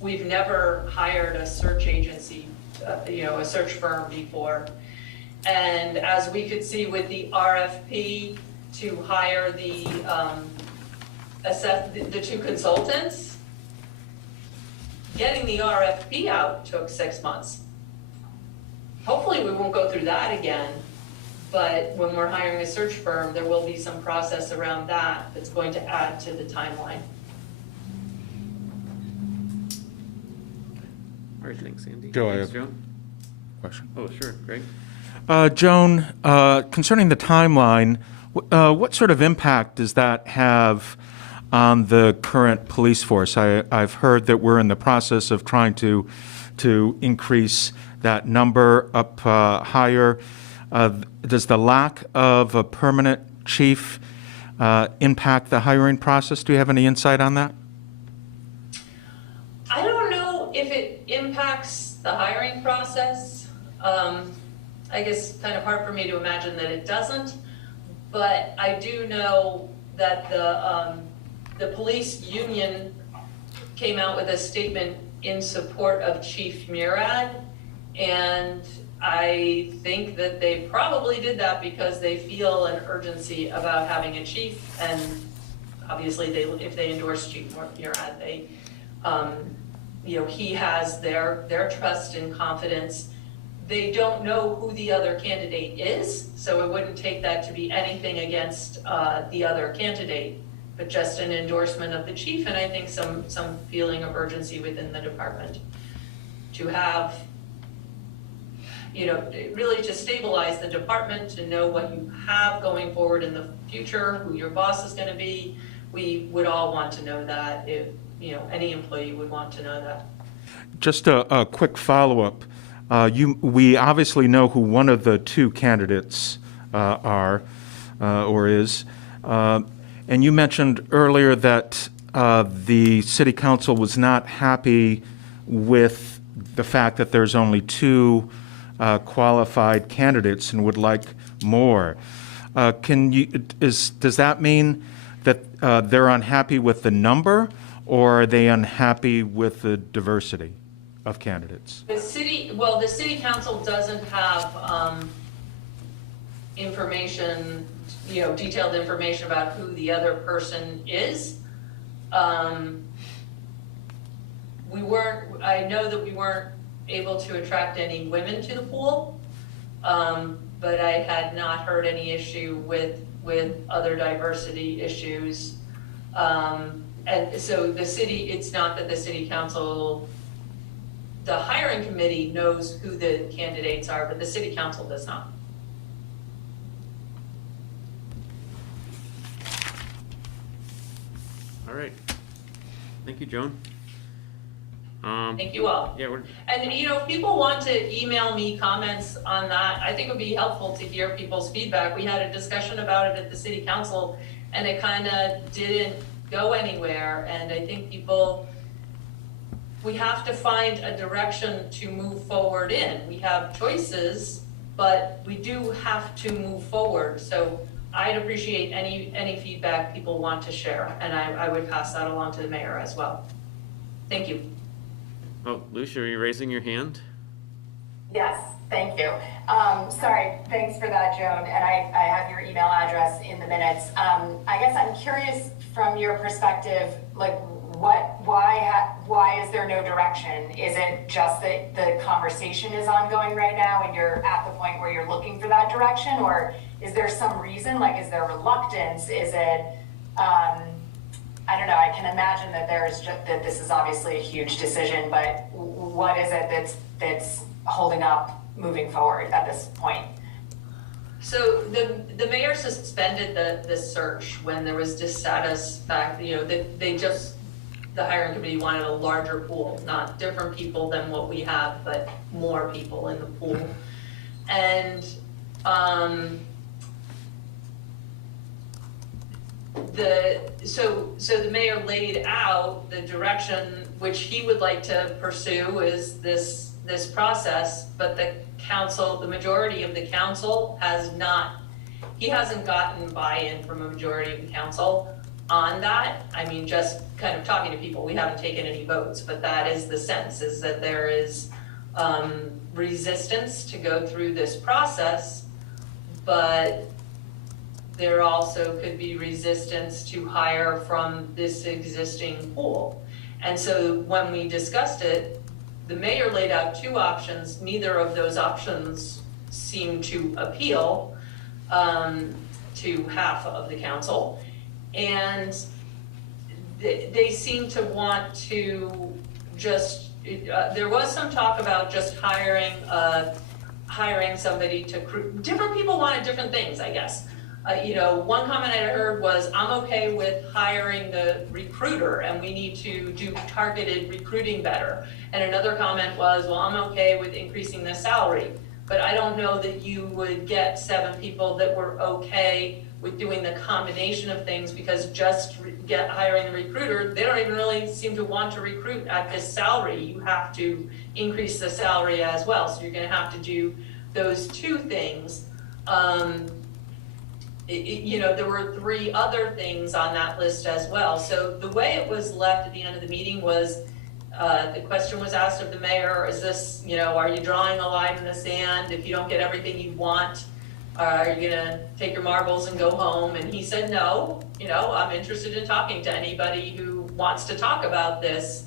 we've never hired a search agency, a search firm before. And as we could see with the RFP to hire the 2 consultants, getting the RFP out took 6 months. hopefully we won't go through that again. But when we're hiring a search firm, there will be some process around that that's going to add to the timeline. All right, thanks, Andy. Joe, I Thanks, have- Joan. Question. Oh, sure, Greg. Joan, concerning the timeline, what sort of impact does that have on the current police force? I've heard that we're in the process of trying to increase that number up higher. Does the lack of a permanent chief impact the hiring process? Do you have any insight on that? I don't know if it impacts the hiring process. I guess kind of hard for me to imagine that it doesn't, but I do know that the police union came out with a statement in support of Chief Murad, and I think that they probably did that because they feel an urgency about having a chief, and obviously if they endorse Chief Murad, they, he has their trust and confidence. They don't know who the other candidate is, so it wouldn't take that to be anything against the other candidate, but just an endorsement of the chief, and I think some feeling of urgency within the department to have, really to stabilize the department, to know what you have going forward in the future, who your boss is going to be. We would all want to know that. If any employee would want to know that. Just a quick follow-up. We obviously know who one of the two candidates are or is. And you mentioned earlier that the city council was not happy with the fact that there's only two qualified candidates and would like more. Does that mean that they're unhappy with the number, or are they unhappy with the diversity of candidates? The city council doesn't have information, detailed information about who the other person is. I know that we weren't able to attract any women to the pool, but I had not heard any issue with other diversity issues. And so it's not that the city council, the hiring committee knows who the candidates are, but the city council does not. All right. Thank you, Joan. Thank you all. Yeah, And if people want to email me comments on that, I think it would be helpful to hear people's feedback. We had a discussion about it at the city council, and it kind of didn't go anywhere. And I think we have to find a direction to move forward in. We have choices, but we do have to move forward. So I'd appreciate any feedback people want to share, and I would pass that along to the mayor as well. Thank you. Oh, Lucia, are you raising your hand? Yes, thank you. Sorry, thanks for that, Joan, and I have your email address in the minutes. I guess I'm curious from your perspective, like why is there no direction? Is it just that the conversation is ongoing right now and you're at the point where you're looking for that direction, or is there some reason, like is there reluctance? Is it, I don't know, I can imagine that that this is obviously a huge decision, but what is it that's holding up moving forward at this point? So the mayor suspended the search when there was dissatisfaction, the hiring committee wanted a larger pool, not different people than what we have, but more people in the pool. And so the mayor laid out the direction which he would like to pursue is this process, but the majority of the council he hasn't gotten buy-in from a majority of the council on that. I mean, just kind of talking to people, we haven't taken any votes, but that is the sense, is that there is resistance to go through this process, but there also could be resistance to hire from this existing pool. And so when we discussed it, the mayor laid out two options. Neither of those options seem to appeal to half of the council. And they seem to want to just, there was some talk about just hiring somebody to, different people wanted different things, I guess. One comment I heard was, I'm okay with hiring the recruiter and we need to do targeted recruiting better. And another comment was, well, I'm okay with increasing the salary, but I don't know that you would get 7 people that were okay with doing the combination of things, because just hiring the recruiter, they don't even really seem to want to recruit at this salary. You have to increase the salary as well. So you're gonna have to do those two things. There were 3 other things on that list as well. So the way it was left at the end of the meeting was, the question was asked of the mayor, is this, are you drawing a line in the sand? If you don't get everything you want, are you gonna take your marbles and go home? And he said, no, I'm interested in talking to anybody who wants to talk about this.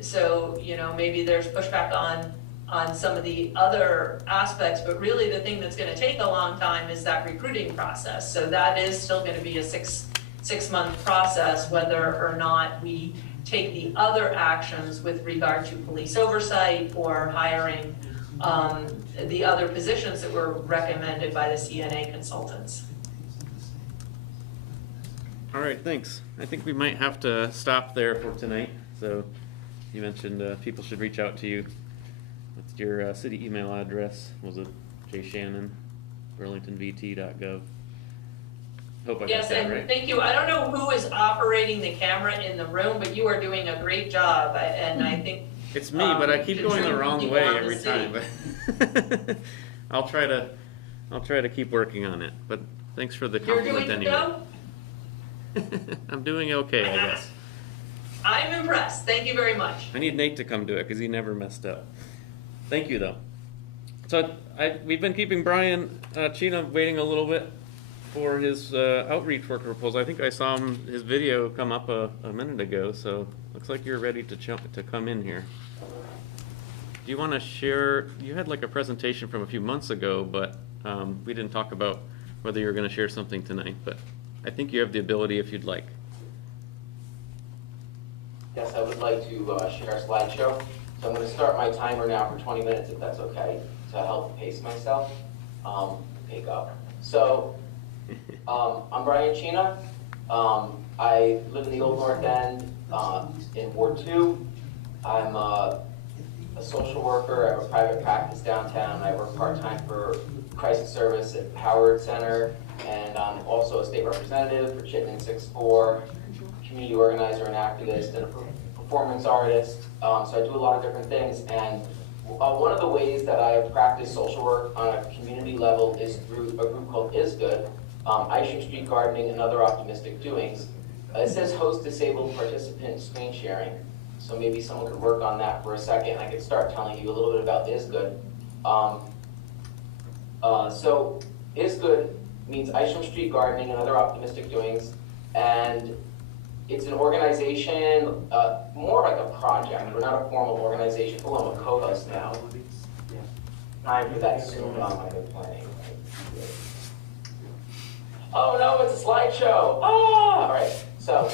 So, maybe there's pushback on some of the other aspects, but really the thing that's gonna take a long time is that recruiting process. So that is still gonna be a six-month process, whether or not we take the other actions with regard to police oversight or hiring the other positions that were recommended by the CNA consultants. All right, thanks. I think we might have to stop there for tonight. So you mentioned people should reach out to you. What's your city email address? Was it jshannon@burlingtonvt.gov? Hope I got that right. Thank you. I don't know who is operating the camera in the room, but you are doing a great job, and I think it's me, but I keep going the wrong way every time. I'll try to keep working on it. But thanks for the compliment anyway. I'm doing okay, I guess. I'm impressed. Thank you very much. I need Nate to come do it because he never messed up. Thank you, though. So we've been keeping Brian Chena waiting a little bit for his outreach worker proposal. I think I saw his video come up a minute ago, so looks like you're ready to come in here. Do you want to share? You had like a presentation from a few months ago, but we didn't talk about whether you're going to share something tonight, but I think you have the ability if you'd like. Yes, I would like to share a slideshow. So I'm going to start my timer now for 20 minutes, if that's okay, to help pace myself. Okay, go. So I'm Brian Chena. I live in the Old North End in Ward 2. I'm a social worker. I have a private practice downtown. I work part-time for crisis service at Howard Center, and I'm also a state representative for Chittenden 6-4, community organizer and activist, and a performance artist. So I do a lot of different things, and one of the ways that I have practiced social work on a community level is through a group called ISGOOD, Isham Street Gardening and Other Optimistic Doings. It says host disabled participant screen sharing. So maybe someone could work on that for a second. I could start telling you a little bit about ISGOOD. So ISGOOD means Isham Street Gardening and Other Optimistic Doings. And it's an organization, more like a project. We're not a formal organization. Oh, I'm a co-host now. Time for that soon on my planning. Oh no, it's a slideshow. All right. So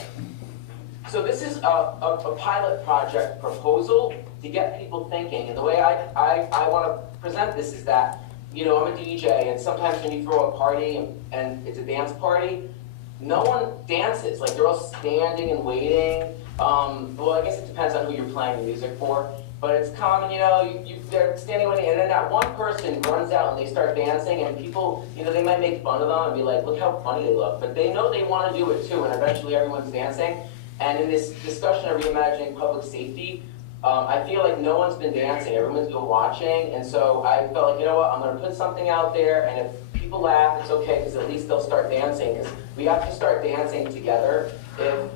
this is a pilot project proposal to get people thinking. And the way I want to present this is that, I'm a DJ, and sometimes when you throw a party and it's a dance party, no one dances. Like, they're all standing and waiting. Well, I guess it depends on who you're playing the music for. But it's common, they're standing waiting, and then that one person runs out and they start dancing, and people, they might make fun of them and be like, look how funny they look. But they know they want to do it too, and eventually everyone's dancing. And in this discussion of reimagining public safety, I feel like no one's been dancing, everyone's been watching, and so I felt like, you know what, I'm going to put something out there, and if people laugh, it's okay, because at least they'll start dancing, because we have to start dancing together. If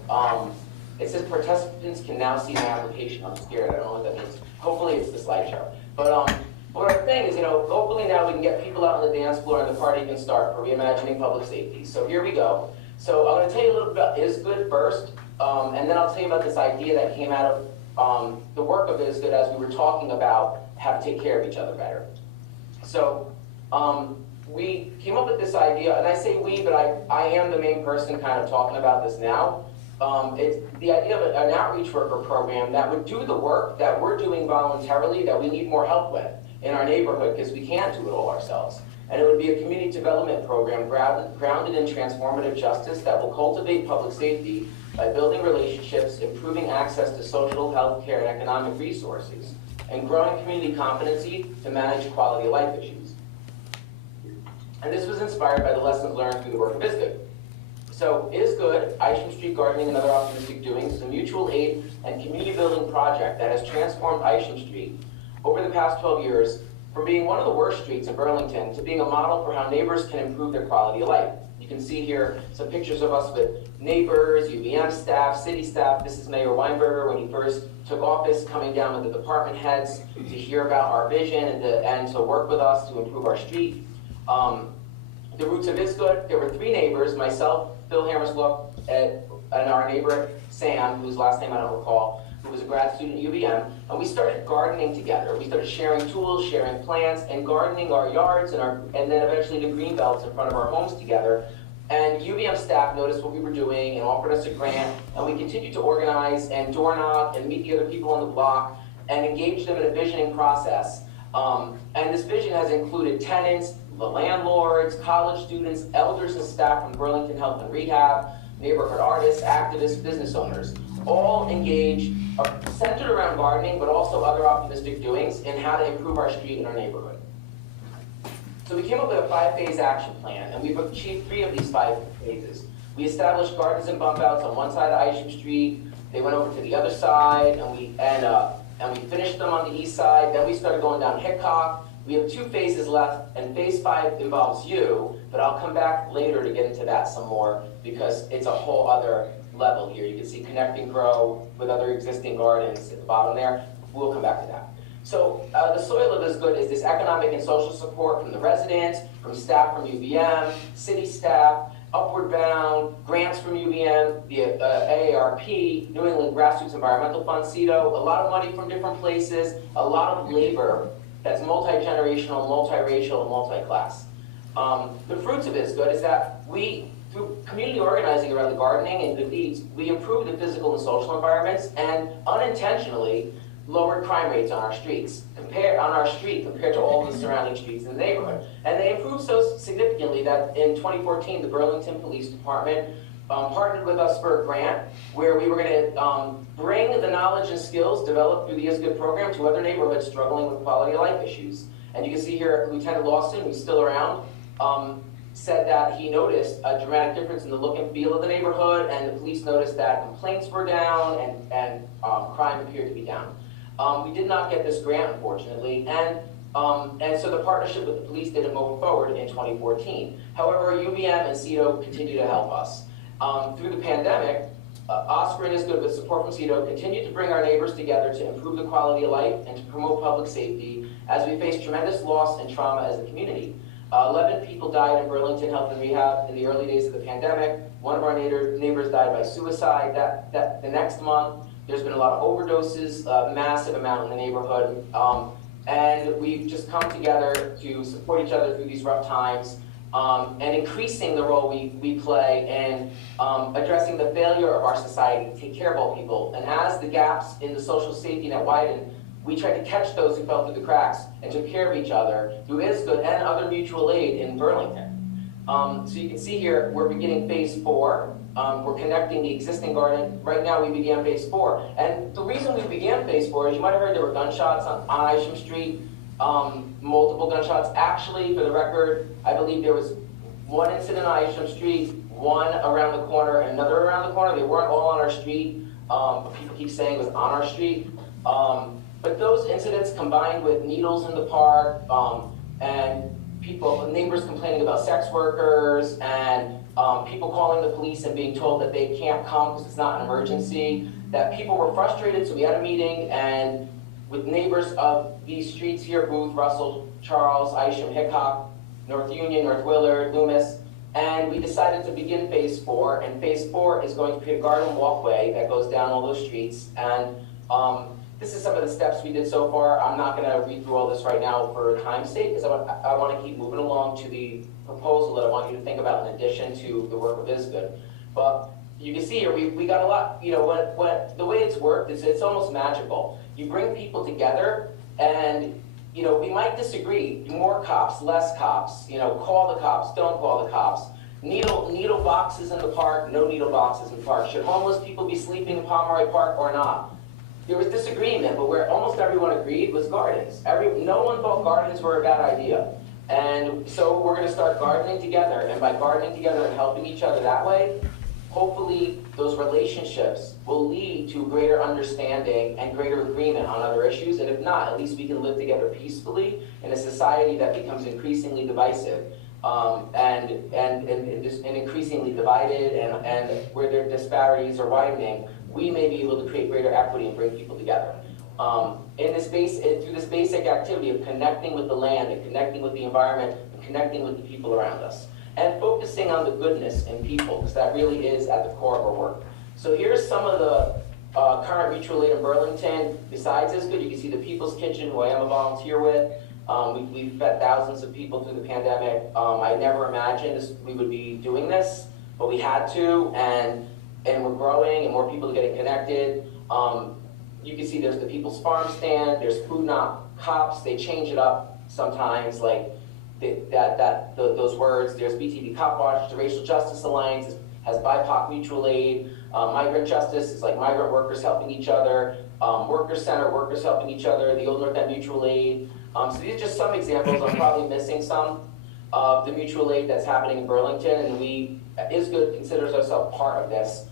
it says participants can now see my application. I'm scared, I don't know what that means. Hopefully it's the slideshow. But what I'm saying is, hopefully now we can get people out on the dance floor and the party can start for reimagining public safety. So here we go. So I'm going to tell you a little bit about ISGOOD first, and then I'll tell you about this idea that came out of the work of ISGOOD as we were talking about how to take care of each other better. So we came up with this idea, and I say we, but I am the main person kind of talking about this now. It's the idea of an outreach worker program that would do the work that we're doing voluntarily that we need more help with in our neighborhood because we can't do it all ourselves. And it would be a community development program grounded in transformative justice that will cultivate public safety by building relationships, improving access to social, health care, and economic resources, and growing community competency to manage quality of life issues. And this was inspired by the lessons learned through the work of ISGOOD. So ISGOOD, Isham Street Gardening and Other Optimistic Doings, is a mutual aid and community building project that has transformed Isham Street over the past 12 years from being one of the worst streets in Burlington to being a model for how neighbors can improve their quality of life. You can see here some pictures of us with neighbors, UVM staff, city staff. This is Mayor Weinberger when he first took office, coming down with the department heads to hear about our vision and to work with us to improve our street. The roots of ISGOOD, there were 3 neighbors, myself, Phil Hammerslook, and our neighbor Sam, whose last name I don't recall, who was a grad student at UVM, and we started gardening together. We started sharing tools, sharing plants, and gardening our yards and then eventually the green belts in front of our homes together. And UVM staff noticed what we were doing and offered us a grant, and we continued to organize and door knock and meet the other people on the block and engage them in a visioning process. And this vision has included tenants, the landlords, college students, elders and staff from Burlington Health and Rehab, neighborhood artists, activists, business owners, all engaged, centered around gardening, but also other optimistic doings in how to improve our street and our neighborhood. So we came up with a 5-phase action plan, and we've achieved 3 of these 5 phases. We established gardens and bump outs on one side of Isham Street. They went over to the other side, and we finished them on the east side. Then we started going down Hickok. We have 2 phases left, and phase 5 involves you, but I'll come back later to get into that some more because it's a whole other level here. You can see Connect and Grow with other existing gardens at the bottom there. We'll come back to that. So the soil of ISGOOD is this economic and social support from the residents, from staff from UVM, city staff, Upward Bound, grants from UVM, the AARP, New England Grassroots Environmental Fund, CEDO, a lot of money from different places, a lot of labor that's multi-generational, multiracial, and multi-class. The fruits of ISGOOD is that we, through community organizing around the gardening and good deeds, we improve the physical and social environments and unintentionally lowered crime rates on our streets, compared to all the surrounding streets in the neighborhood. And they improved so significantly that in 2014, the Burlington Police Department partnered with us for a grant where we were going to bring the knowledge and skills developed through the ISGOOD program to other neighborhoods struggling with quality of life issues. And you can see here Lieutenant Lawson, who's still around, said that he noticed a dramatic difference in the look and feel of the neighborhood, and the police noticed that complaints were down and crime appeared to be down. We did not get this grant, unfortunately, and so the partnership with the police didn't move forward in 2014. However, UVM and CEDO continue to help us. Through the pandemic, Oscar and ISGOOD, with support from CEDO, continued to bring our neighbors together to improve the quality of life and to promote public safety as we face tremendous loss and trauma as a community. 11 people died in Burlington Health and Rehab in the early days of the pandemic. One of our neighbors died by suicide. The next month, there's been a lot of overdoses, a massive amount in the neighborhood. And we've just come together to support each other through these rough times. And increasing the role we play in addressing the failure of our society to take care of all people. And as the gaps in the social safety net widen, we tried to catch those who fell through the cracks and took care of each other through ISGOOD and other mutual aid in Burlington. So you can see here, we're beginning phase 4. We're connecting the existing garden. Right now we began phase 4. And the reason we began phase 4 is you might have heard there were gunshots on Isham Street. Multiple gunshots. Actually, for the record, I believe there was one incident on Isham Street, one around the corner, and another around the corner. They weren't all on our street. But people keep saying it was on our street. But those incidents combined with needles in the park and neighbors complaining about sex workers and people calling the police and being told that they can't come because it's not an emergency, that people were frustrated, so we had a meeting and with neighbors of these streets here, Booth, Russell, Charles, Isham, Hickok, North Union, North Willard, Loomis, and we decided to begin phase 4, and phase 4 is going to be a garden walkway that goes down all those streets, and This is some of the steps we did so far. I'm not gonna read through all this right now for time's sake, because I want to keep moving along to the proposal that I want you to think about in addition to the work of ISGOOD. But you can see here, we got a lot, you know, when the way it's worked is it's almost magical. You bring people together and, you know, we might disagree, more cops, less cops, you know, call the cops, don't call the cops. Needle boxes in the park, no needle boxes in the park. Should homeless people be sleeping in Pomeroy Park or not? There was disagreement, but where almost everyone agreed was gardens. No one thought gardens were a bad idea. And so we're gonna start gardening together, and by gardening together and helping each other that way, hopefully those relationships will lead to greater understanding and greater agreement on other issues. And if not, at least we can live together peacefully in a society that becomes increasingly divisive. And increasingly divided, and where their disparities are widening, we may be able to create greater equity and bring people together. Through this basic activity of connecting with the land and connecting with the environment and connecting with the people around us. And focusing on the goodness in people, because that really is at the core of our work. So here's some of the current mutual aid in Burlington. Besides ISGOOD, you can see the People's Kitchen, who I am a volunteer with. We've fed thousands of people through the pandemic. I never imagined we would be doing this, but we had to, and we're growing, and more people are getting connected. You can see there's the People's Farm Stand, there's Food Not Cops. They change it up sometimes, like those words. There's BTV Cop Watch, the Racial Justice Alliance has BIPOC mutual aid. Migrant Justice is like migrant workers helping each other. Workers Center, workers helping each other. The Old North End Mutual Aid. So these are just some examples. I'm probably missing some of the mutual aid that's happening in Burlington, and ISGOOD considers ourselves part of this.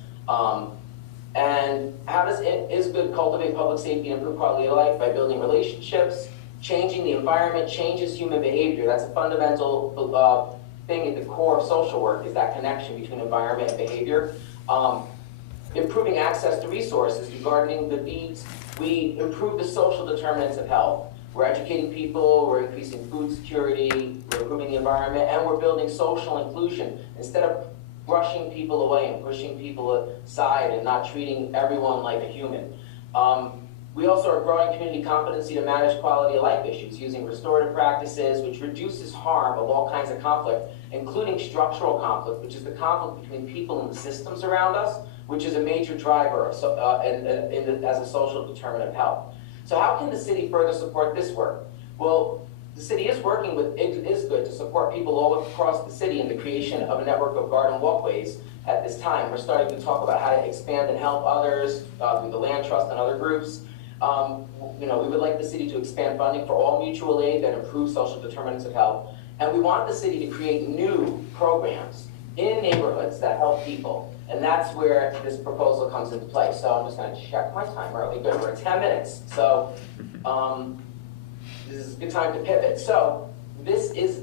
And how does ISGOOD cultivate public safety and improve quality of life? By building relationships, changing the environment, changes human behavior. That's a fundamental thing at the core of social work, is that connection between environment and behavior. Improving access to resources, through gardening, good deeds. We improve the social determinants of health. We're educating people, we're increasing food security, we're improving the environment, and we're building social inclusion. Instead of brushing people away and pushing people aside and not treating everyone like a human. We also are growing community competency to manage quality of life issues using restorative practices, which reduces harm of all kinds of conflict, including structural conflict, which is the conflict between people and the systems around us, which is a major driver as a social determinant of health. So how can the city further support this work? Well, the city is working with ISGOOD to support people all across the city in the creation of a network of garden walkways at this time. We're starting to talk about how to expand and help others through the Land Trust and other groups. We would like the city to expand funding for all mutual aid that improves social determinants of health. And we want the city to create new programs in neighborhoods that help people. And that's where this proposal comes into play. So I'm just going to check my time early. Good, we're at 10 minutes. So this is a good time to pivot. So this is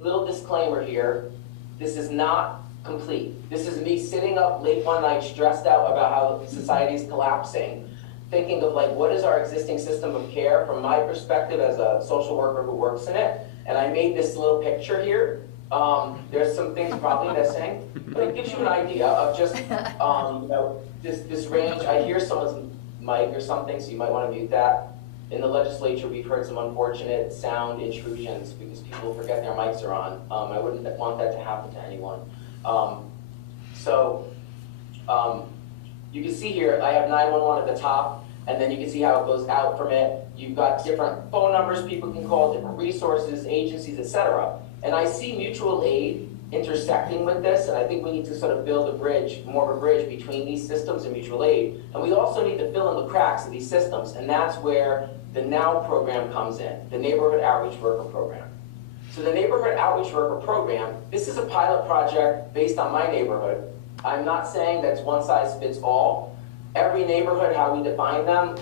a little disclaimer here. This is not complete. This is me sitting up late one night stressed out about how society is collapsing, thinking of like, what is our existing system of care from my perspective as a social worker who works in it. And I made this little picture here. There's some things probably missing, but it gives you an idea of just, this range. I hear someone's mic or something, so you might want to mute that. In the legislature, we've heard some unfortunate sound intrusions because people forget their mics are on. I wouldn't want that to happen to anyone. You can see here, I have 911 at the top, and then you can see how it goes out from it. You've got different phone numbers people can call, different resources, agencies, etc. And I see mutual aid intersecting with this, and I think we need to sort of build a bridge, more of a bridge between these systems and mutual aid. And we also need to fill in the cracks of these systems, and that's where the NOW program comes in, the Neighborhood Outreach Worker Program. So the Neighborhood Outreach Worker Program, this is a pilot project based on my neighborhood. I'm not saying that's one size fits all. Every neighborhood, how we define them,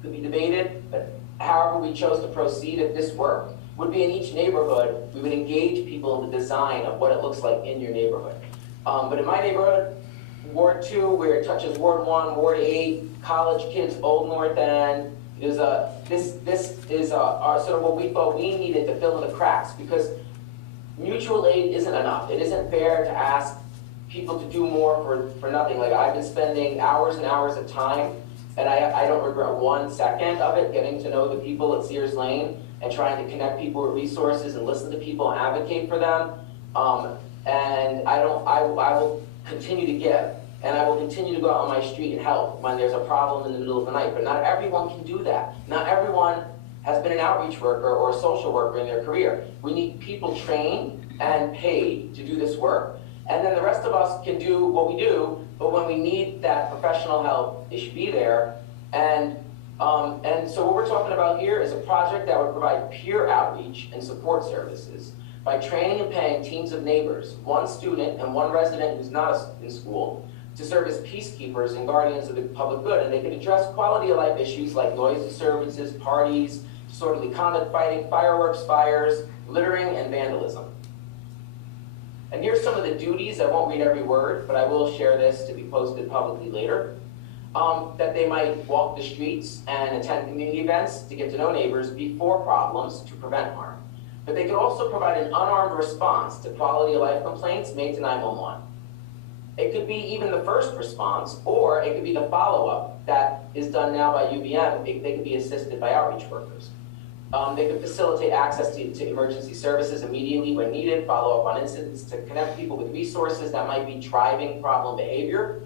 could be debated, but however we chose to proceed, if this worked, would be in each neighborhood, we would engage people in the design of what it looks like in your neighborhood. But in my neighborhood, Ward 2, where it touches Ward 1, Ward 8, college kids, Old North End, this is our sort of what we thought we needed to fill in the cracks, because mutual aid isn't enough. It isn't fair to ask people to do more for nothing. Like, I've been spending hours and hours of time And I don't regret 1 second of it, getting to know the people at Sears Lane and trying to connect people with resources and listen to people and advocate for them. And I will continue to give, and I will continue to go out on my street and help when there's a problem in the middle of the night. But not everyone can do that. Not everyone has been an outreach worker or a social worker in their career. We need people trained and paid to do this work. And then the rest of us can do what we do, but when we need that professional help, it should be there. And so what we're talking about here is a project that would provide peer outreach and support services by training and paying teams of neighbors, 1 student and 1 resident who's not in school, to serve as peacekeepers and guardians of the public good. And they can address quality of life issues like noise disturbances, parties, disorderly conduct fighting, fireworks, fires, littering, and vandalism. And here's some of the duties. I won't read every word, but I will share this to be posted publicly later. That they might walk the streets and attend community events to get to know neighbors before problems to prevent harm. But they could also provide an unarmed response to quality of life complaints made to 911. It could be even the first response, or it could be the follow-up that is done now by UVM. They could be assisted by outreach workers. They could facilitate access to emergency services immediately when needed, follow up on incidents, to connect people with resources that might be driving problem behavior,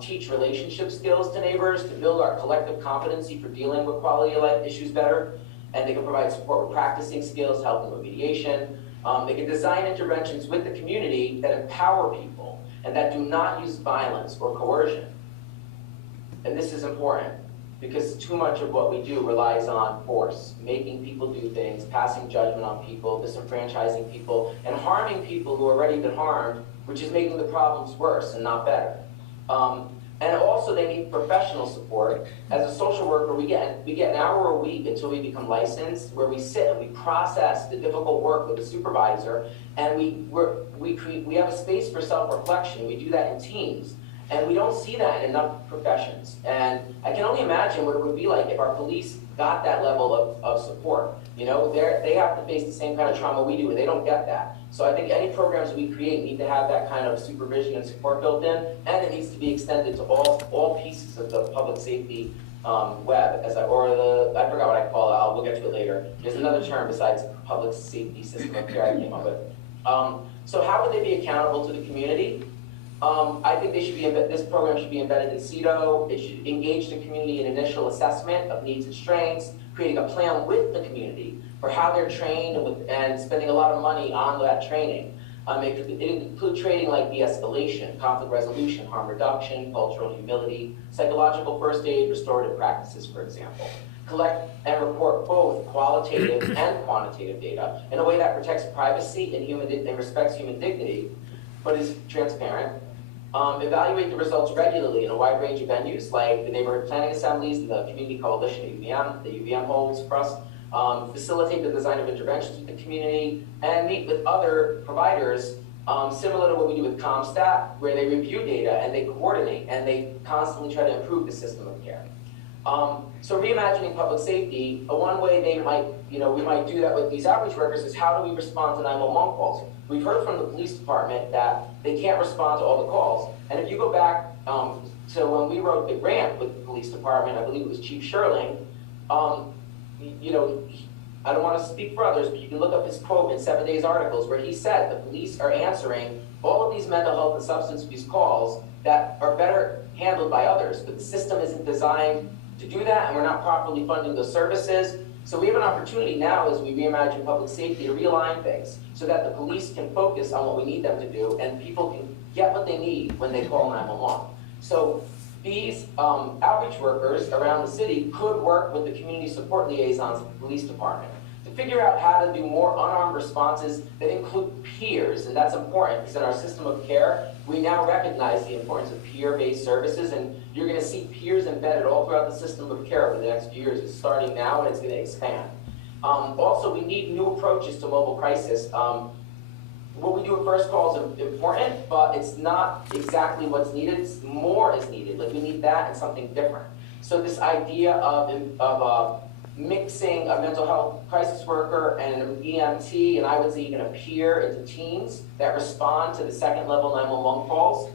teach relationship skills to neighbors, to build our collective competency for dealing with quality of life issues better. And they can provide support with practicing skills, helping with mediation. They can design interventions with the community that empower people and that do not use violence or coercion. And this is important because too much of what we do relies on force, making people do things, passing judgment on people, disenfranchising people, and harming people who have already been harmed, which is making the problems worse and not better. And also they need professional support. As a social worker, we get an hour a week until we become licensed, where we sit and we process the difficult work with the supervisor, and we have a space for self-reflection. We do that in teams, and we don't see that in enough professions. And I can only imagine what it would be like if our police got that level of support. You know, they have to face the same kind of trauma we do, and they don't get that. So I think any programs we create need to have that kind of supervision and support built in, and it needs to be extended to all pieces of the public safety web, I forgot what I call it, we'll get to it later. There's another term besides public safety system of care I came up with. So how would they be accountable to the community? I think this program should be embedded in CEDO. It should engage the community in initial assessment of needs and strengths, creating a plan with the community for how they're trained and spending a lot of money on that training. It could include training like de-escalation, conflict resolution, harm reduction, cultural humility, psychological first aid, restorative practices, for example. Collect and report both qualitative and quantitative data in a way that protects privacy and respects human dignity, but is transparent. Evaluate the results regularly in a wide range of venues, like the neighborhood planning assemblies and the community coalition at UVM, that UVM holds for us. Facilitate the design of interventions with the community, and meet with other providers, similar to what we do with CompStat, where they review data and they coordinate and they constantly try to improve the system of care. So reimagining public safety, one way we might do that with these outreach workers is how do we respond to 911 calls? We've heard from the police department that they can't respond to all the calls. And if you go back to when we wrote the grant with the police department, I believe it was Chief Sherling, I don't want to speak for others, but you can look up his quote in 7 Days articles where he said the police are answering all of these mental health and substance abuse calls that are better handled by others, but the system isn't designed to do that, and we're not properly funding those services. So we have an opportunity now as we reimagine public safety to realign things so that the police can focus on what we need them to do and people can get what they need when they call 911. So these outreach workers around the city could work with the community support liaisons of the police department to figure out how to do more unarmed responses that include peers, and that's important because in our system of care, we now recognize the importance of peer-based services, and you're going to see peers embedded all throughout the system of care over the next few years. It's starting now and it's going to expand. Also, we need new approaches to mobile crisis. What we do at first call is important, but it's not exactly what's needed. More is needed. Like we need that and something different. So this idea of mixing a mental health crisis worker and an EMT, and I would say even a peer, into teams that respond to the second level 911 calls.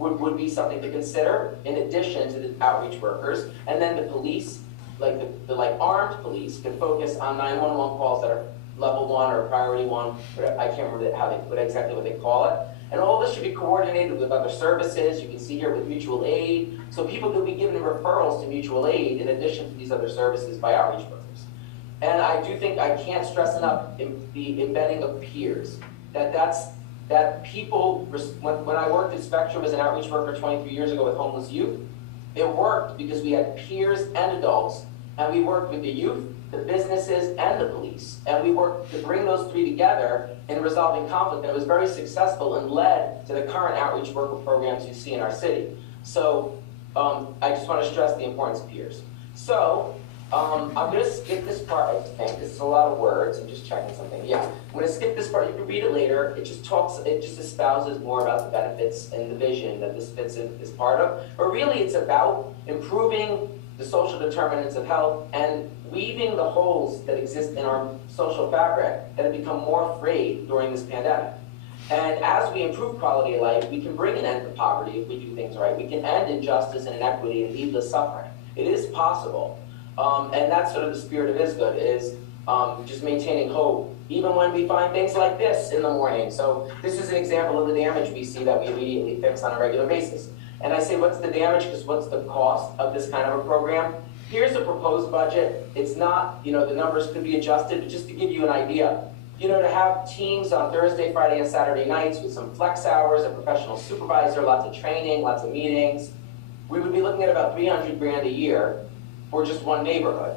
would be something to consider in addition to the outreach workers. And then the police, like the armed police, can focus on 911 calls that are level 1 or priority 1, but I can't remember exactly what they call it. And all this should be coordinated with other services. You can see here with mutual aid. So people could be given referrals to mutual aid in addition to these other services by outreach workers. And I do think I can't stress enough the embedding of peers. That people, when I worked at Spectrum as an outreach worker 23 years ago with homeless youth, it worked because we had peers and adults, and we worked with the youth, the businesses, and the police. And we worked to bring those three together in resolving conflict, and it was very successful and led to the current outreach worker programs you see in our city. So I just want to stress the importance of peers. So I'm going to skip this part, I think. This is a lot of words. I'm just checking something. Yeah, I'm going to skip this part. You can read it later. It just espouses more about the benefits and the vision that this fits in as part of. But really, it's about improving the social determinants of health and weaving the holes that exist in our social fabric that have become more frayed during this pandemic. And as we improve quality of life, we can bring an end to poverty if we do things right. We can end injustice and inequity and needless suffering. It is possible. And that's sort of the spirit of ISGOOD, is just maintaining hope, even when we find things like this in the morning. So this is an example of the damage we see that we immediately fix on a regular basis. And I say, what's the damage? Because what's the cost of this kind of a program? Here's a proposed budget. It's not, the numbers could be adjusted, but just to give you an idea, to have teams on Thursday, Friday, and Saturday nights with some flex hours, a professional supervisor, lots of training, lots of meetings, we would be looking at about $300,000 a year for just one neighborhood.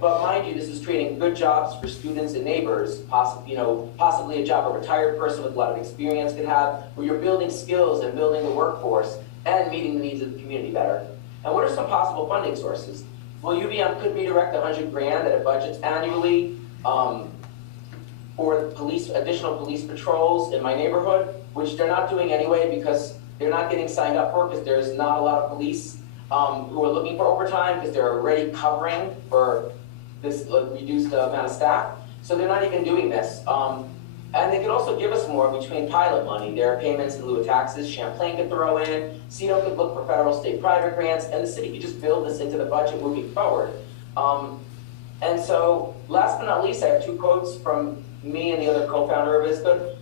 But mind you, this is creating good jobs for students and neighbors, possibly a job a retired person with a lot of experience can have, where you're building skills and building the workforce and meeting the needs of the community better. And what are some possible funding sources? Well, UVM could redirect $100,000 that it budgets annually for additional police patrols in my neighborhood, which they're not doing anyway because they're not getting signed up for, because there's not a lot of police who are looking for overtime because they're already covering for this reduced amount of staff. So they're not even doing this. And they could also give us more between pilot money. There are payments in lieu of taxes Champlain could throw in, CEDO could look for federal, state, private grants, and the city could just build this into the budget moving forward. And so, last but not least, I have 2 quotes from me and the other co-founder of ISGOOD.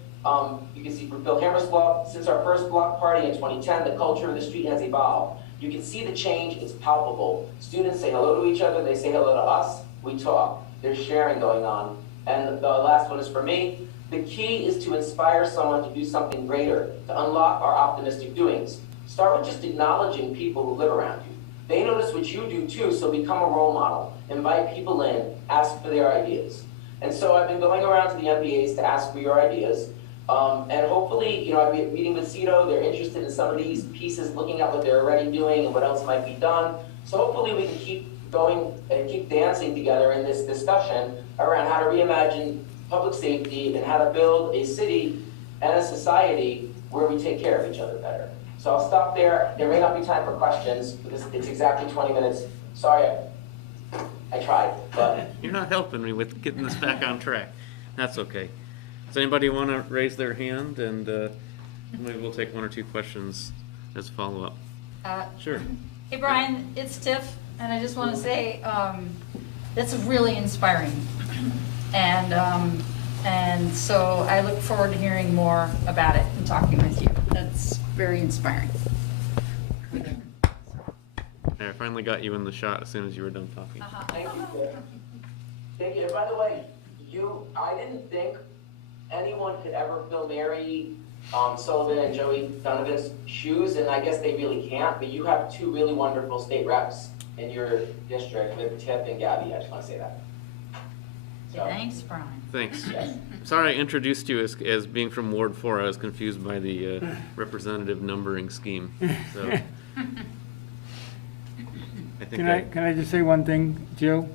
You can see from Bill Hammerslough, since our first block party in 2010, the culture of the street has evolved. You can see the change, it's palpable. Students say hello to each other, they say hello to us, we talk. There's sharing going on. And the last one is for me. The key is to inspire someone to do something greater, to unlock our optimistic doings. Start with just acknowledging people who live around you. They notice what you do too, so become a role model. Invite people in, ask for their ideas. And so I've been going around to the NPAs to ask for your ideas. And hopefully, I've been meeting with CEDO, they're interested in some of these pieces, looking at what they're already doing and what else might be done. So hopefully we can keep going and keep dancing together in this discussion around how to reimagine public safety and how to build a city and a society where we take care of each other better. So I'll stop there. There may not be time for questions because it's exactly 20 minutes. Sorry, I tried, but. You're not helping me with getting this back on track. That's okay. Does anybody want to raise their hand, and maybe we'll take 1 or 2 questions as follow-up. Sure. Hey Brian, it's Tiff, and I just want to say that's really inspiring, and so I look forward to hearing more about it and talking with you. That's very inspiring. I finally got you in the shot as soon as you were done talking. Thank you. Thank you. And by the way, I didn't think anyone could ever fill Mary Sullivan and Joey Donovan's shoes, and I guess they really can't, but you have 2 really wonderful state reps in your district with Tiff and Gabby. I just want to say that. So. Thanks, Brian. Thanks. Yes. Sorry I introduced you as being from Ward 4. I was confused by the representative numbering scheme. So I think Can I just say one thing, Joe?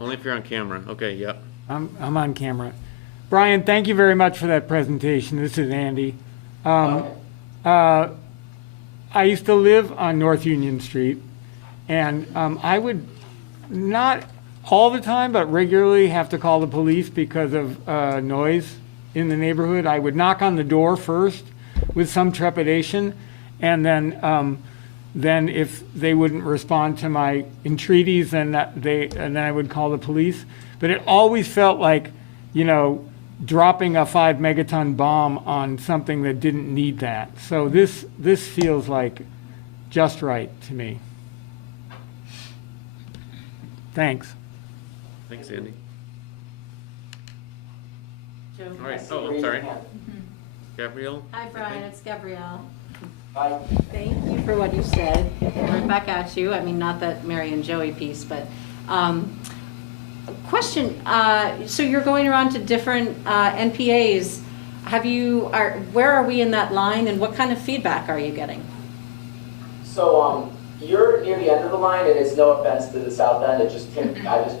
Only if you're on camera. Okay, yep. I'm on camera. Brian, thank you very much for that presentation. This is Andy. I used to live on North Union Street, and I would not all the time, but regularly have to call the police because of noise in the neighborhood. I would knock on the door first, with some trepidation. And then if they wouldn't respond to my entreaties, then I would call the police. But it always felt like, dropping a 5 megaton bomb on something that didn't need that. So this feels like just right to me. Thanks. Thanks, Andy. Joe? All right, Raise oh, I'm your sorry. hand. Gabrielle? Hi, Brian, it's Gabrielle. Hi. Thank you for what you said. Right back at you. I mean, not that Mary and Joey piece, but question. So you're going around to different NPAs. Where are we in that line, and what kind of feedback are you getting? So you're near the end of the line, and it's no offense to the south end. I just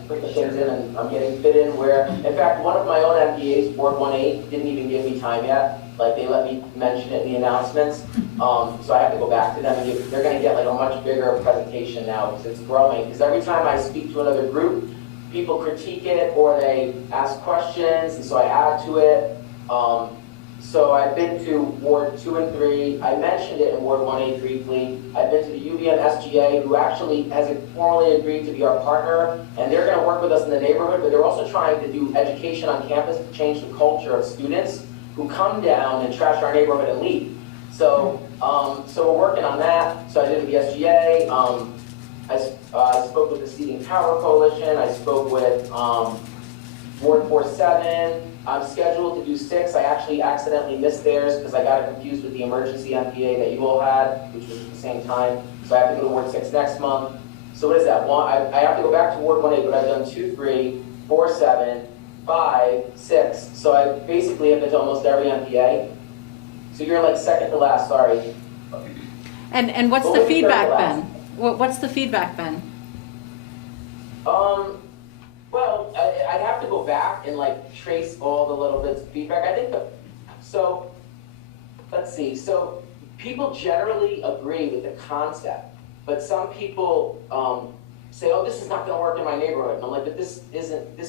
put the pins in, and I'm getting fit in where, in fact, one of my own MPAs, Ward 1A, didn't even give me time yet. Like, they let me mention it in the announcements. So I have to go back to them, and they're going to get like a much bigger presentation now because it's growing. Because every time I speak to another group, people critique it or they ask questions, and so I add to it. So I've been to Ward 2 and 3. I mentioned it in Ward 1A briefly. I've been to the UVM SGA, who actually has formally agreed to be our partner, and they're going to work with us in the neighborhood, but they're also trying to do education on campus to change the culture of students who come down and trash our neighborhood and leave. So, so we're working on that. So I did with the SGA. I spoke with the Seating Power Coalition. I spoke with Ward 4-7. I'm scheduled to do 6. I actually accidentally missed theirs because I got it confused with the emergency NPA that you all had, which was at the same time. So I have to go to Ward 6 next month. So what is that? I have to go back to Ward 1A, but I've done 2, 3, 4, 7, 5, 6. So I basically have been to almost every NPA. So you're like second to last, sorry. And what's the feedback been? What's the feedback been? Well, I'd have to go back and like trace all the little bits of feedback. I think so let's see. So people generally agree with the concept, but some people say, oh, this is not going to work in my neighborhood. And I'm like, but this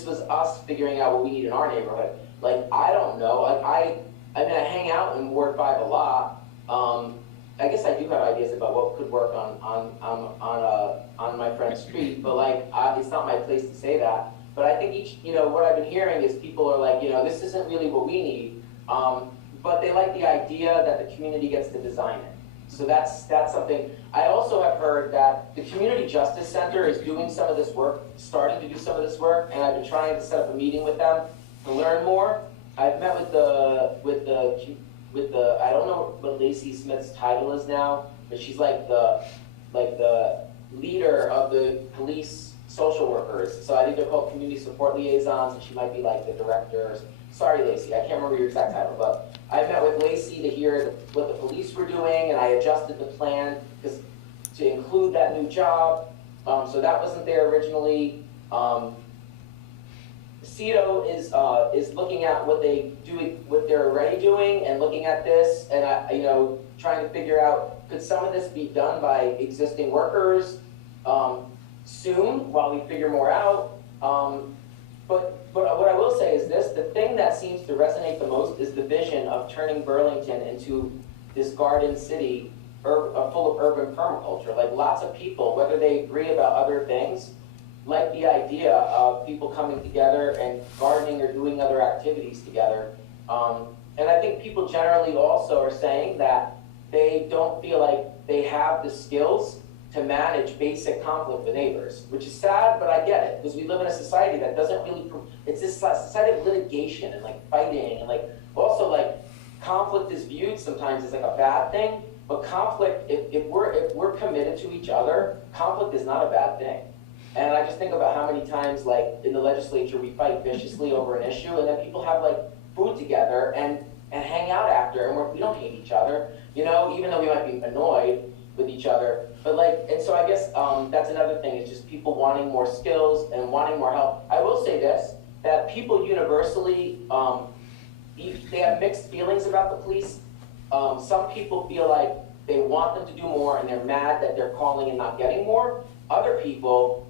was us figuring out what we need in our neighborhood. Like, I don't know. Like, I mean, I hang out in Ward 5 a lot. I guess I do have ideas about what could work on my friend's street, but like, it's not my place to say that. But I think what I've been hearing is people are like, this isn't really what we need, but they like the idea that the community gets to design it. So that's something. I also have heard that the Community Justice Center is doing some of this work, starting to do some of this work, and I've been trying to set up a meeting with them to learn more. I've met with the I don't know what Lacey Smith's title is now, but she's like the leader of the police social workers. So I think they're called community support liaisons, and she might be like the director. Sorry, Lacey, I can't remember your exact title, but I met with Lacey to hear what the police were doing, and I adjusted the plan to include that new job. So that wasn't there originally. CEDO is looking at what they're already doing, and looking at this, and trying to figure out, could some of this be done by existing workers soon while we figure more out. But what I will say is this: the thing that seems to resonate the most is the vision of turning Burlington into this garden city, full of urban permaculture. Like, lots of people, whether they agree about other things, like the idea of people coming together and gardening or doing other activities together. And I think people generally also are saying that they don't feel like they have the skills to manage basic conflict with neighbors, which is sad, but I get it, because we live in a society that doesn't really, it's this society of litigation and like fighting, and like also like conflict is viewed sometimes as like a bad thing, but conflict, if we're committed to each other, conflict is not a bad thing. And I just think about how many times, like, in the legislature, we fight viciously over an issue, and then people have, like, food together and hang out after, and we don't hate each other, even though we might be annoyed with each other. But, like, and so I guess that's another thing, is just people wanting more skills and wanting more help. I will say this, that people universally, they have mixed feelings about the police. Some people feel like they want them to do more, and they're mad that they're calling and not getting more. Other people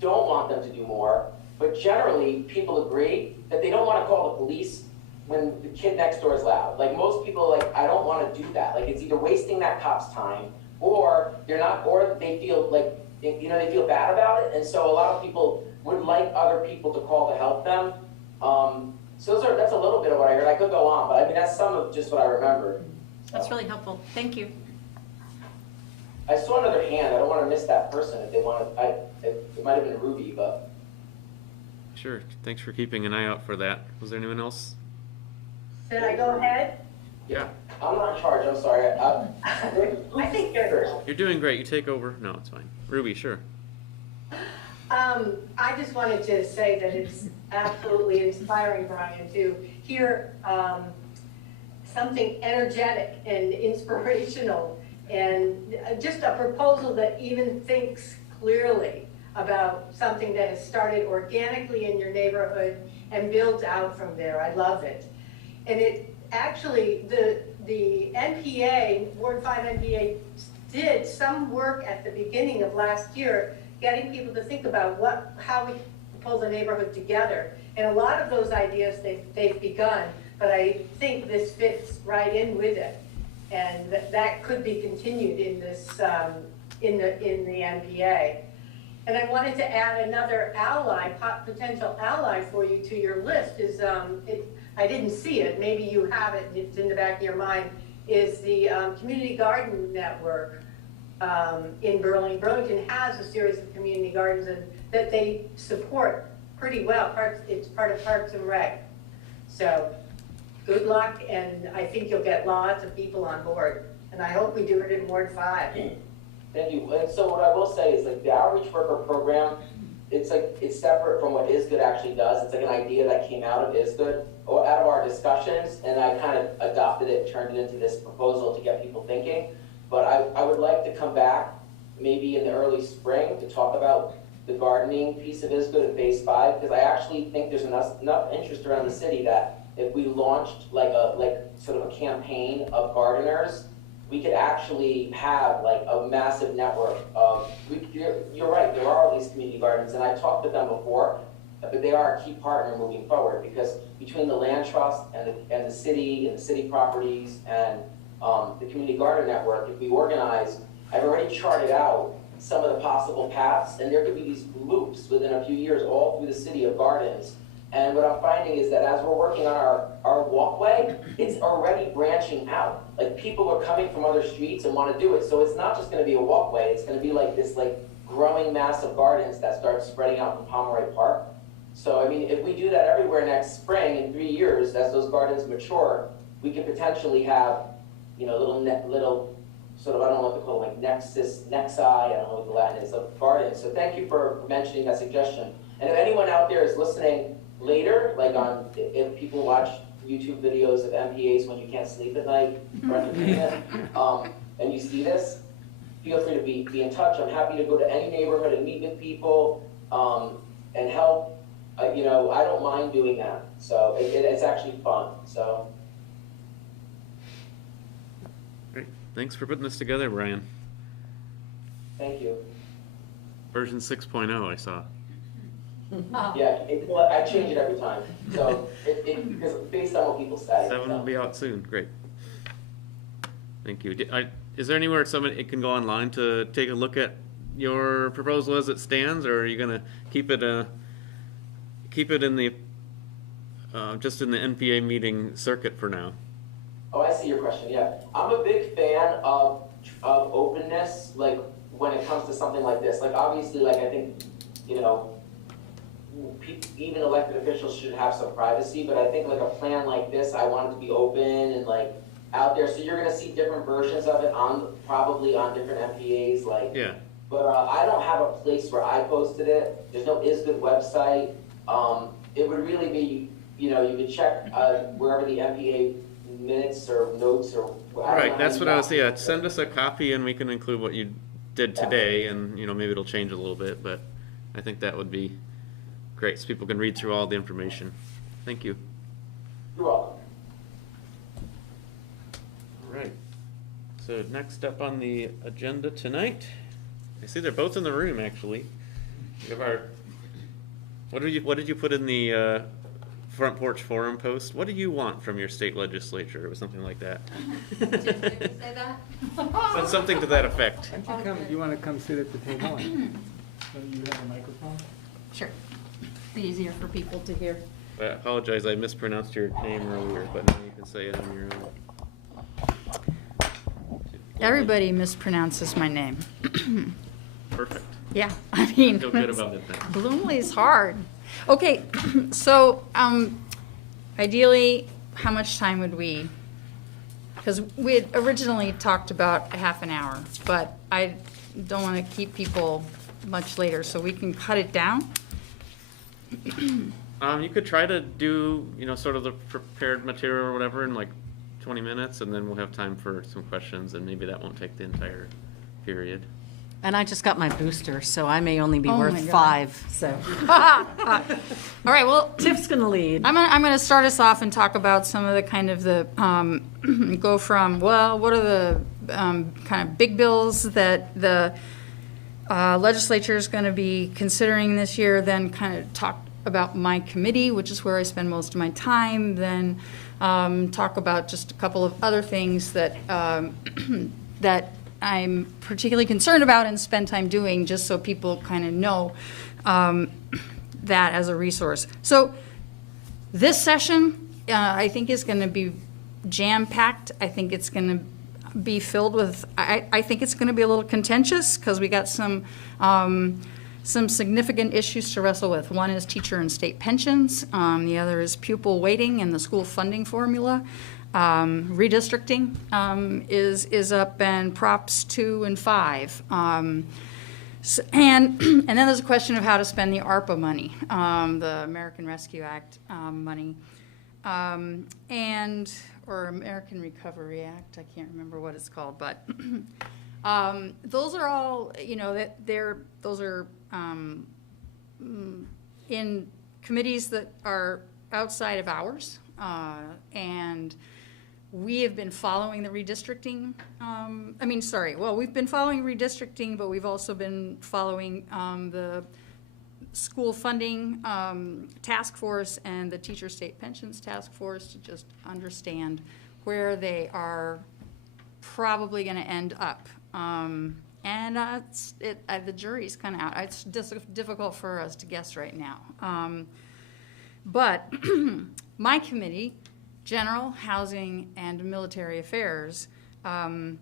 don't want them to do more, but generally people agree that they don't want to call the police when the kid next door is loud. Like most people, like, I don't want to do that. Like it's either wasting that cop's time, or they're not, or they feel like, you know, they feel bad about it. And so a lot of people would like other people to call to help them. So that's a little bit of what I heard. I could go on, but I mean, that's some of just what I remembered. That's really helpful. Thank you. I saw another hand. I don't want to miss that person if they want to. It might have been Ruby, but. Sure, thanks for keeping an eye out for that. Was there anyone else? Should I go ahead? Yeah. I'm not in charge. I'm sorry. I think you're. You're doing great. You take over. No, it's fine. Ruby, sure. I just wanted to say that it's absolutely inspiring, Brian, to hear something energetic and inspirational, and just a proposal that even thinks clearly about something that has started organically in your neighborhood and builds out from there. I love it. And it actually, the NPA, Ward 5 NPA, did some work at the beginning of last year, getting people to think about how we pull the neighborhood together. And a lot of those ideas they've begun, but I think this fits right in with it. And that could be continued in this, in the NPA. And I wanted to add another ally, potential ally for you to your list is, I didn't see it, maybe you have it, it's in the back of your mind, is the Community Garden Network in Burlington. Burlington has a series of community gardens that they support pretty well. It's part of Parks and Rec. So good luck, and I think you'll get lots of people on board. And I hope we do it in Ward 5. Thank you. And so what I will say is, like, the outreach worker program, it's separate from what ISGOOD actually does. It's like an idea that came out of ISGOOD, or out of our discussions, and I kind of adopted it, turned it into this proposal to get people thinking. But I would like to come back maybe in the early spring to talk about the gardening piece of ISGOOD in phase 5, because I actually think there's enough interest around the city that if we launched like sort of a campaign of gardeners, we could actually have like a massive network of, you're right, there are all these community gardens, and I've talked with them before, but they are a key partner moving forward, because between the land trust and the city properties and the community garden network, if we organize, I've already charted out some of the possible paths, and there could be these loops within a few years all through the city of gardens. And what I'm finding is that as we're working on our walkway, it's already branching out. Like people are coming from other streets and want to do it. So it's not just going to be a walkway, it's going to be like this growing mass of gardens that start spreading out from Pomeroy Park. So I mean, if we do that everywhere next spring, in 3 years, as those gardens mature, we could potentially have, you know, little sort of, I don't know what to call them, like nexi, I don't know what the Latin is, of gardens. So thank you for mentioning that suggestion. And if anyone out there is listening later, like if people watch YouTube videos of MPAs when you can't sleep at night for entertainment, and you see this, feel free to be in touch. I'm happy to go to any neighborhood and meet with people and help. You know, I don't mind doing that. So it's actually fun. So. Great. Thanks for putting this together, Brian. Thank you. Version 6.0 I saw. Yeah, I change it every time. So because based on what people say. 7 will be out soon. Great. Thank you. Is there anywhere it can go online to take a look at your proposal as it stands, or are you going to keep it in the just in the NPA meeting circuit for now? Oh, I see your question. Yeah, I'm a big fan of openness. Like when it comes to something like this, like obviously, like I think, you know, even elected officials should have some privacy, but I think like a plan like this, I want it to be open and like out there. So you're gonna see different versions of it probably on different MPAs, like. Yeah. But I don't have a place where I posted it. There's no ISGOOD website. It would really be, you know, you could check wherever the MPA minutes or notes or. Right, that's what I was saying. Yeah, send us a copy and we can include what you did today, and you know maybe it'll change a little bit, but I think that would be great, so people can read through all the information. Thank you. You're welcome. All right. So next up on the agenda tonight, I see they're both in the room actually. We have our. What did you put in the front porch forum post. What do you want from your state legislature? It was something like that. Did you say that? Said something to that effect. Why don't you come, you want to come sit at the table? So you have a microphone? Sure. Be easier for people to hear. I apologize, I mispronounced your name earlier, but now you can say it on your own. Everybody mispronounces my name. Perfect. Yeah, I mean, Feel good about it then. Bloomley's hard. Okay, so ideally, how much time would we? Because we had originally talked about a half an hour, but I don't want to keep people much later, so we can cut it down. You could try to do, sort of the prepared material or whatever in like 20 minutes, and then we'll have time for some questions, and maybe that won't take the entire period. And I just got my booster, so I may only be Oh my worth God. 5, so. All right, well, Tiff's gonna lead. I'm gonna start us off and talk about some of the kind of the, go from, well, what are the kind of big bills that the legislature is gonna be considering this year, then kind of talk about my committee, which is where I spend most of my time, then talk about just a couple of other things that, that I'm particularly concerned about and spend time doing, just so people kind of know that as a resource. So this session, I think, is going to be jam-packed. I think it's going to be filled with, I think it's going to be a little contentious, because we got some significant issues to wrestle with. One is teacher and state pensions. The other is pupil weighting and the school funding formula. Redistricting is up, and Props 2 and 5. And then there's a question of how to spend the ARPA money, the American Rescue Act money, or American Recovery Act. I can't remember what it's called, but those are all, those are in committees that are outside of ours, and we have been following the redistricting, we've been following redistricting, but we've also been following the school funding task force and the teacher state pensions task force to just understand where they are probably going to end up. The jury's kind of out. It's difficult for us to guess right now. But my committee, General, Housing, and Military Affairs, there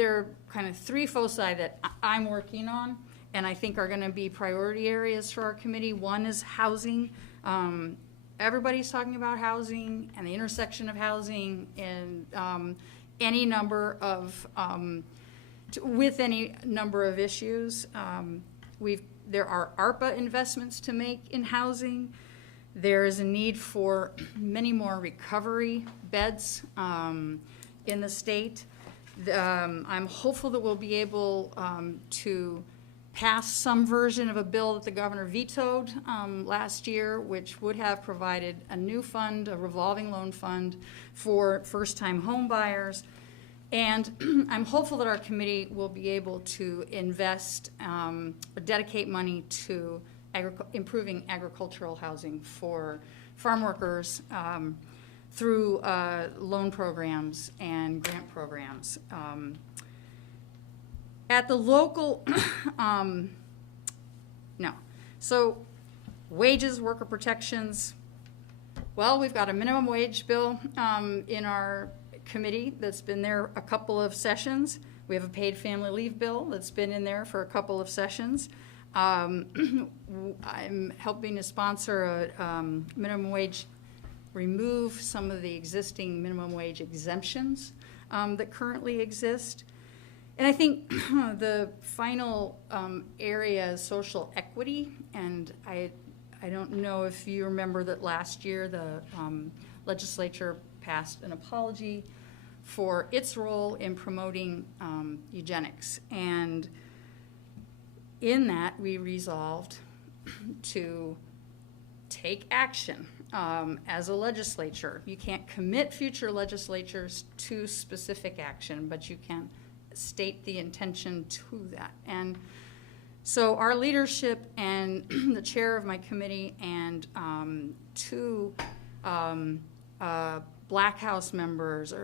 are kind of 3 foci that I'm working on, and I think are going to be priority areas for our committee. One is housing. Everybody's talking about housing and the intersection of housing and any number of with any number of issues. There are ARPA investments to make in housing. There is a need for many more recovery beds in the state. I'm hopeful that we'll be able to pass some version of a bill that the governor vetoed last year, which would have provided a new fund, a revolving loan fund for first-time home buyers. And I'm hopeful that our committee will be able to invest or dedicate money to improving agricultural housing for farm workers through loan programs and grant programs. At the local, So wages, worker protections. Well, we've got a minimum wage bill in our committee that's been there a couple of sessions. We have a paid family leave bill that's been in there for a couple of sessions. I'm helping to sponsor a minimum wage, remove some of the existing minimum wage exemptions that currently exist. And I think the final area is social equity, and I don't know if you remember that last year the legislature passed an apology for its role in promoting eugenics. And in that, we resolved to take action as a legislature. You can't commit future legislatures to specific action, but you can state the intention to that. And So our leadership and the chair of my committee and two Black House members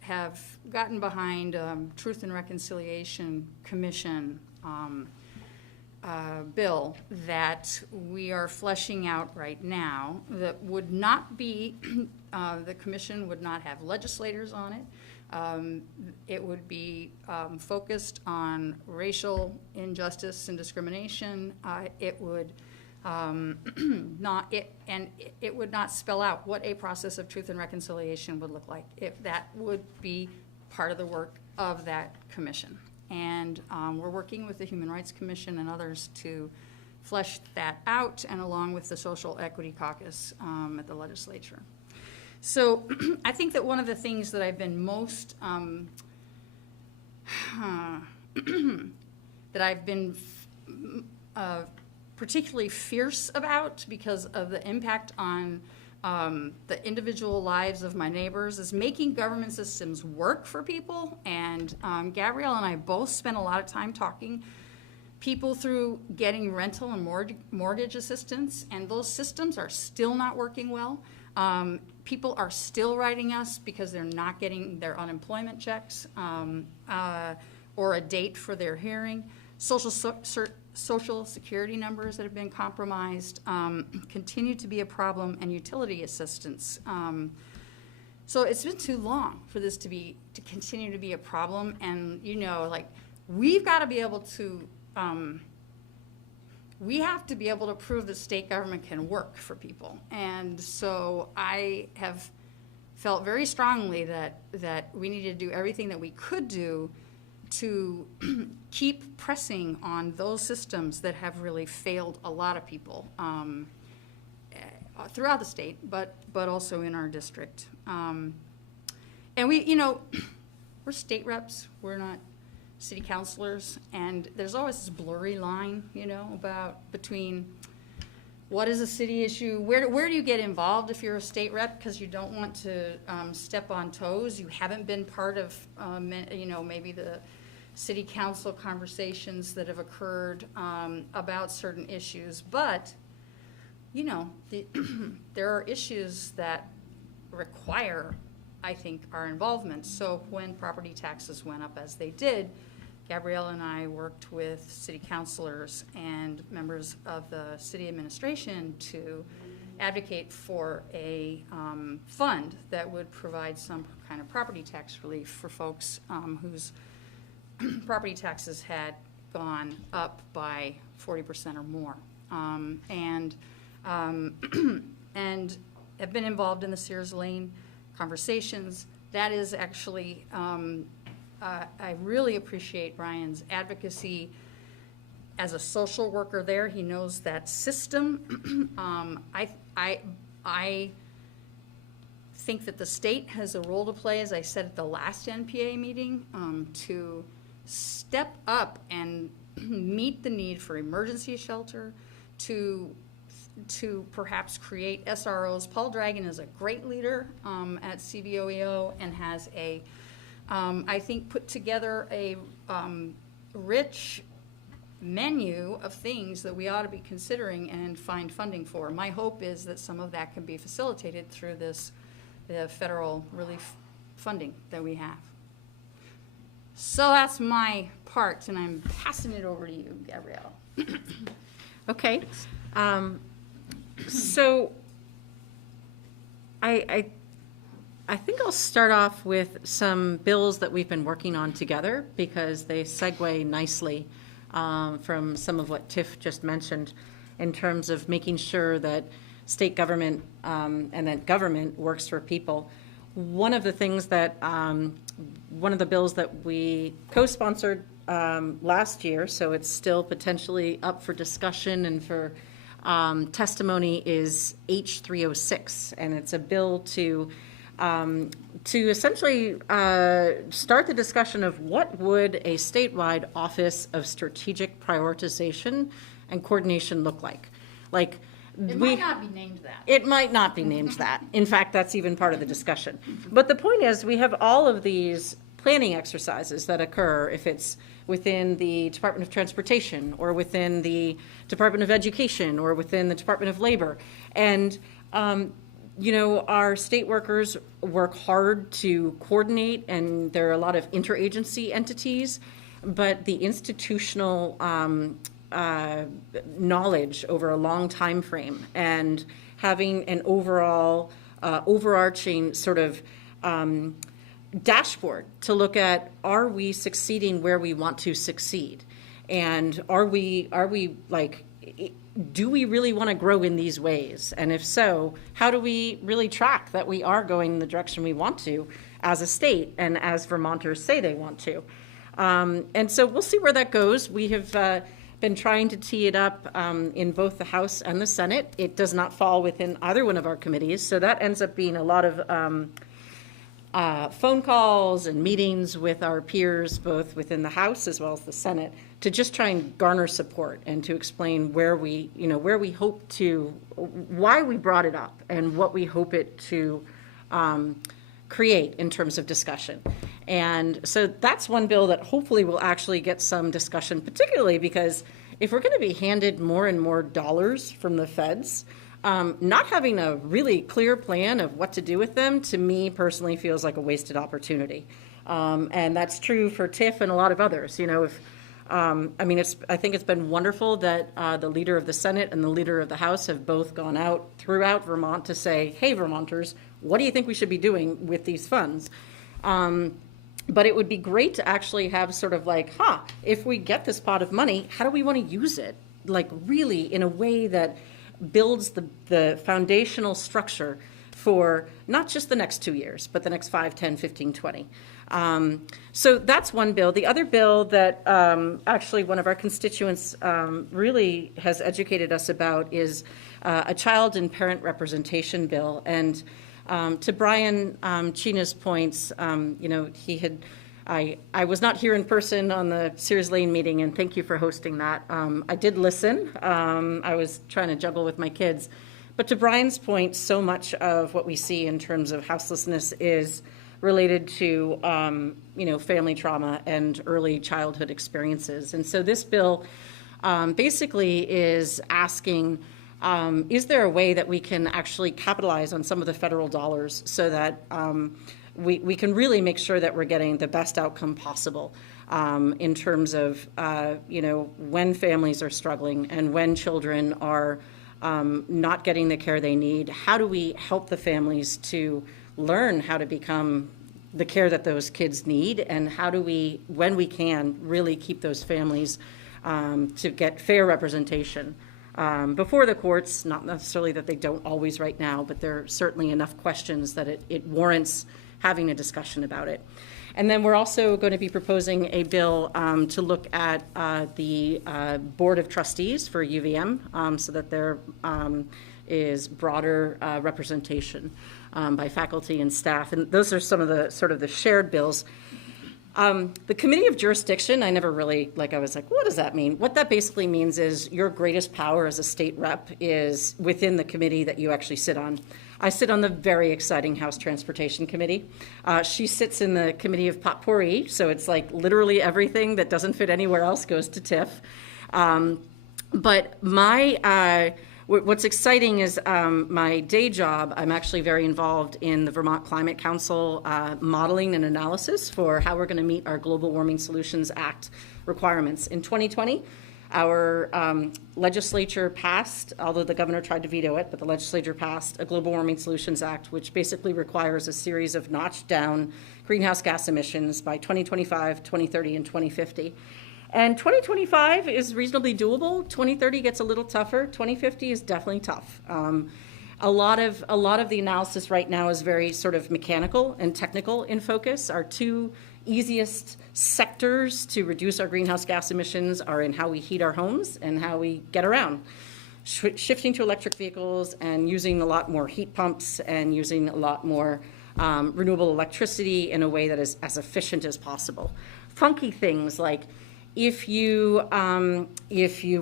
have gotten behind Truth and Reconciliation Commission bill that we are fleshing out right now that would not be, the commission would not have legislators on it. It would be focused on racial injustice and discrimination. It would it would not spell out what a process of truth and reconciliation would look like. If that would be part of the work of that commission. And we're working with the Human Rights Commission and others to flesh that out, and along with the Social Equity Caucus at the legislature. So I think that one of the things that I've been most, that I've been particularly fierce about because of the impact on the individual lives of my neighbors is making government systems work for people. And Gabrielle and I both spent a lot of time talking people through getting rental and mortgage assistance, and those systems are still not working well. People are still writing us because they're not getting their unemployment checks or a date for their hearing. Social security numbers that have been compromised continue to be a problem, and utility assistance. So it's been too long for this to continue to be a problem, and we've got to be able to we have to be able to prove that state government can work for people. And so I have felt very strongly that we need to do everything that we could do to keep pressing on those systems that have really failed a lot of people throughout the state, but also in our district. And we're state reps, we're not city councilors, and there's always this blurry line, between what is a city issue, where do you get involved if you're a state rep, because you don't want to step on toes. You haven't been part of, maybe the city council conversations that have occurred about certain issues, but there are issues that require, I think, our involvement. So when property taxes went up as they did, Gabrielle and I worked with city councilors and members of the city administration to advocate for a fund that would provide some kind of property tax relief for folks whose property taxes had gone up by 40% or more, and have been involved in the Sears Lane conversations. That is actually, I really appreciate Brian's advocacy as a social worker there. He knows that system. I think that the state has a role to play, as I said at the last NPA meeting, to step up and meet the need for emergency shelter, to perhaps create SROs. Paul Dragon is a great leader at CVOEO and has I think, put together a rich menu of things that we ought to be considering and find funding for. My hope is that some of that can be facilitated through the federal relief funding that we have. So that's my part, and I'm passing it over to you, Gabrielle. Okay. So I think I'll start off with some bills that we've been working on together, because they segue nicely from some of what Tiff just mentioned in terms of making sure that state government and that government works for people. One of the things that, one of the bills that we co-sponsored last year, so it's still potentially up for discussion and for testimony, is H306, and it's a bill to essentially start the discussion of what would a statewide Office of Strategic Prioritization and Coordination look like. It might not be named that. It might not be named that. In fact, that's even part of the discussion. But the point is, we have all of these planning exercises that occur, if it's within the Department of Transportation or within the Department of Education or within the Department of Labor. And, our state workers work hard to coordinate, and there are a lot of interagency entities, but the institutional knowledge over a long time frame and having an overall overarching sort of dashboard to look at, are we succeeding where we want to succeed, and are we like, do we really want to grow in these ways, and if so, how do we really track that we are going in the direction we want to as a state and as Vermonters say they want to. And so we'll see where that goes. We have been trying to tee it up in both the House and the Senate. It does not fall within either one of our committees, so that ends up being a lot of phone calls and meetings with our peers, both within the House as well as the Senate, to just try and garner support and to explain where we hope to, why we brought it up and what we hope it to create in terms of discussion. And so that's one bill that hopefully will actually get some discussion, particularly because if we're going to be handed more and more dollars from the feds, not having a really clear plan of what to do with them, to me personally, feels like a wasted opportunity. And that's true for TIF and a lot of others. I think it's been wonderful that the leader of the Senate and the leader of the House have both gone out throughout Vermont to say, hey, Vermonters, what do you think we should be doing with these funds? But it would be great to actually have sort of like, if we get this pot of money, how do we want to use it? Like really in a way that builds the foundational structure for not just the next 2 years, but the next 5, 10, 15, 20. So that's one bill. The other bill that actually one of our constituents really has educated us about is a child and parent representation bill. And to Brian China's points, I was not here in person on the Sears Lane meeting, and thank you for hosting that. I did listen. I was trying to juggle with my kids. But to Brian's point, so much of what we see in terms of houselessness is related to, family trauma and early childhood experiences. And so this bill basically is asking, is there a way that we can actually capitalize on some of the federal dollars so that we can really make sure that we're getting the best outcome possible in terms of, when families are struggling and when children are not getting the care they need? How do we help the families to learn how to become the care that those kids need? And how do we, when we can, really keep those families to get fair representation before the courts? Not necessarily that they don't always right now, but there are certainly enough questions that it warrants having a discussion about it. And then we're also going to be proposing a bill to look at the Board of Trustees for UVM so that there is broader representation by faculty and staff. And those are some of the sort of the shared bills. The Committee of Jurisdiction, I never really, I was like, what does that mean? What that basically means is your greatest power as a state rep is within the committee that you actually sit on. I sit on the very exciting House Transportation Committee. She sits in the Committee of Potpourri, so it's like literally everything that doesn't fit anywhere else goes to TIF. But what's exciting is my day job, I'm actually very involved in the Vermont Climate Council modeling and analysis for how we're going to meet our Global Warming Solutions Act requirements. In 2020, our legislature passed, although the governor tried to veto it, but the legislature passed a Global Warming Solutions Act, which basically requires a series of notched down greenhouse gas emissions by 2025, 2030, and 2050. And 2025 is reasonably doable. 2030 gets a little tougher. 2050 is definitely tough. A lot of the analysis right now is very sort of mechanical and technical in focus. Our two easiest sectors to reduce our greenhouse gas emissions are in how we heat our homes and how we get around. Shifting to electric vehicles and using a lot more heat pumps and using a lot more renewable electricity in a way that is as efficient as possible. Funky things like if you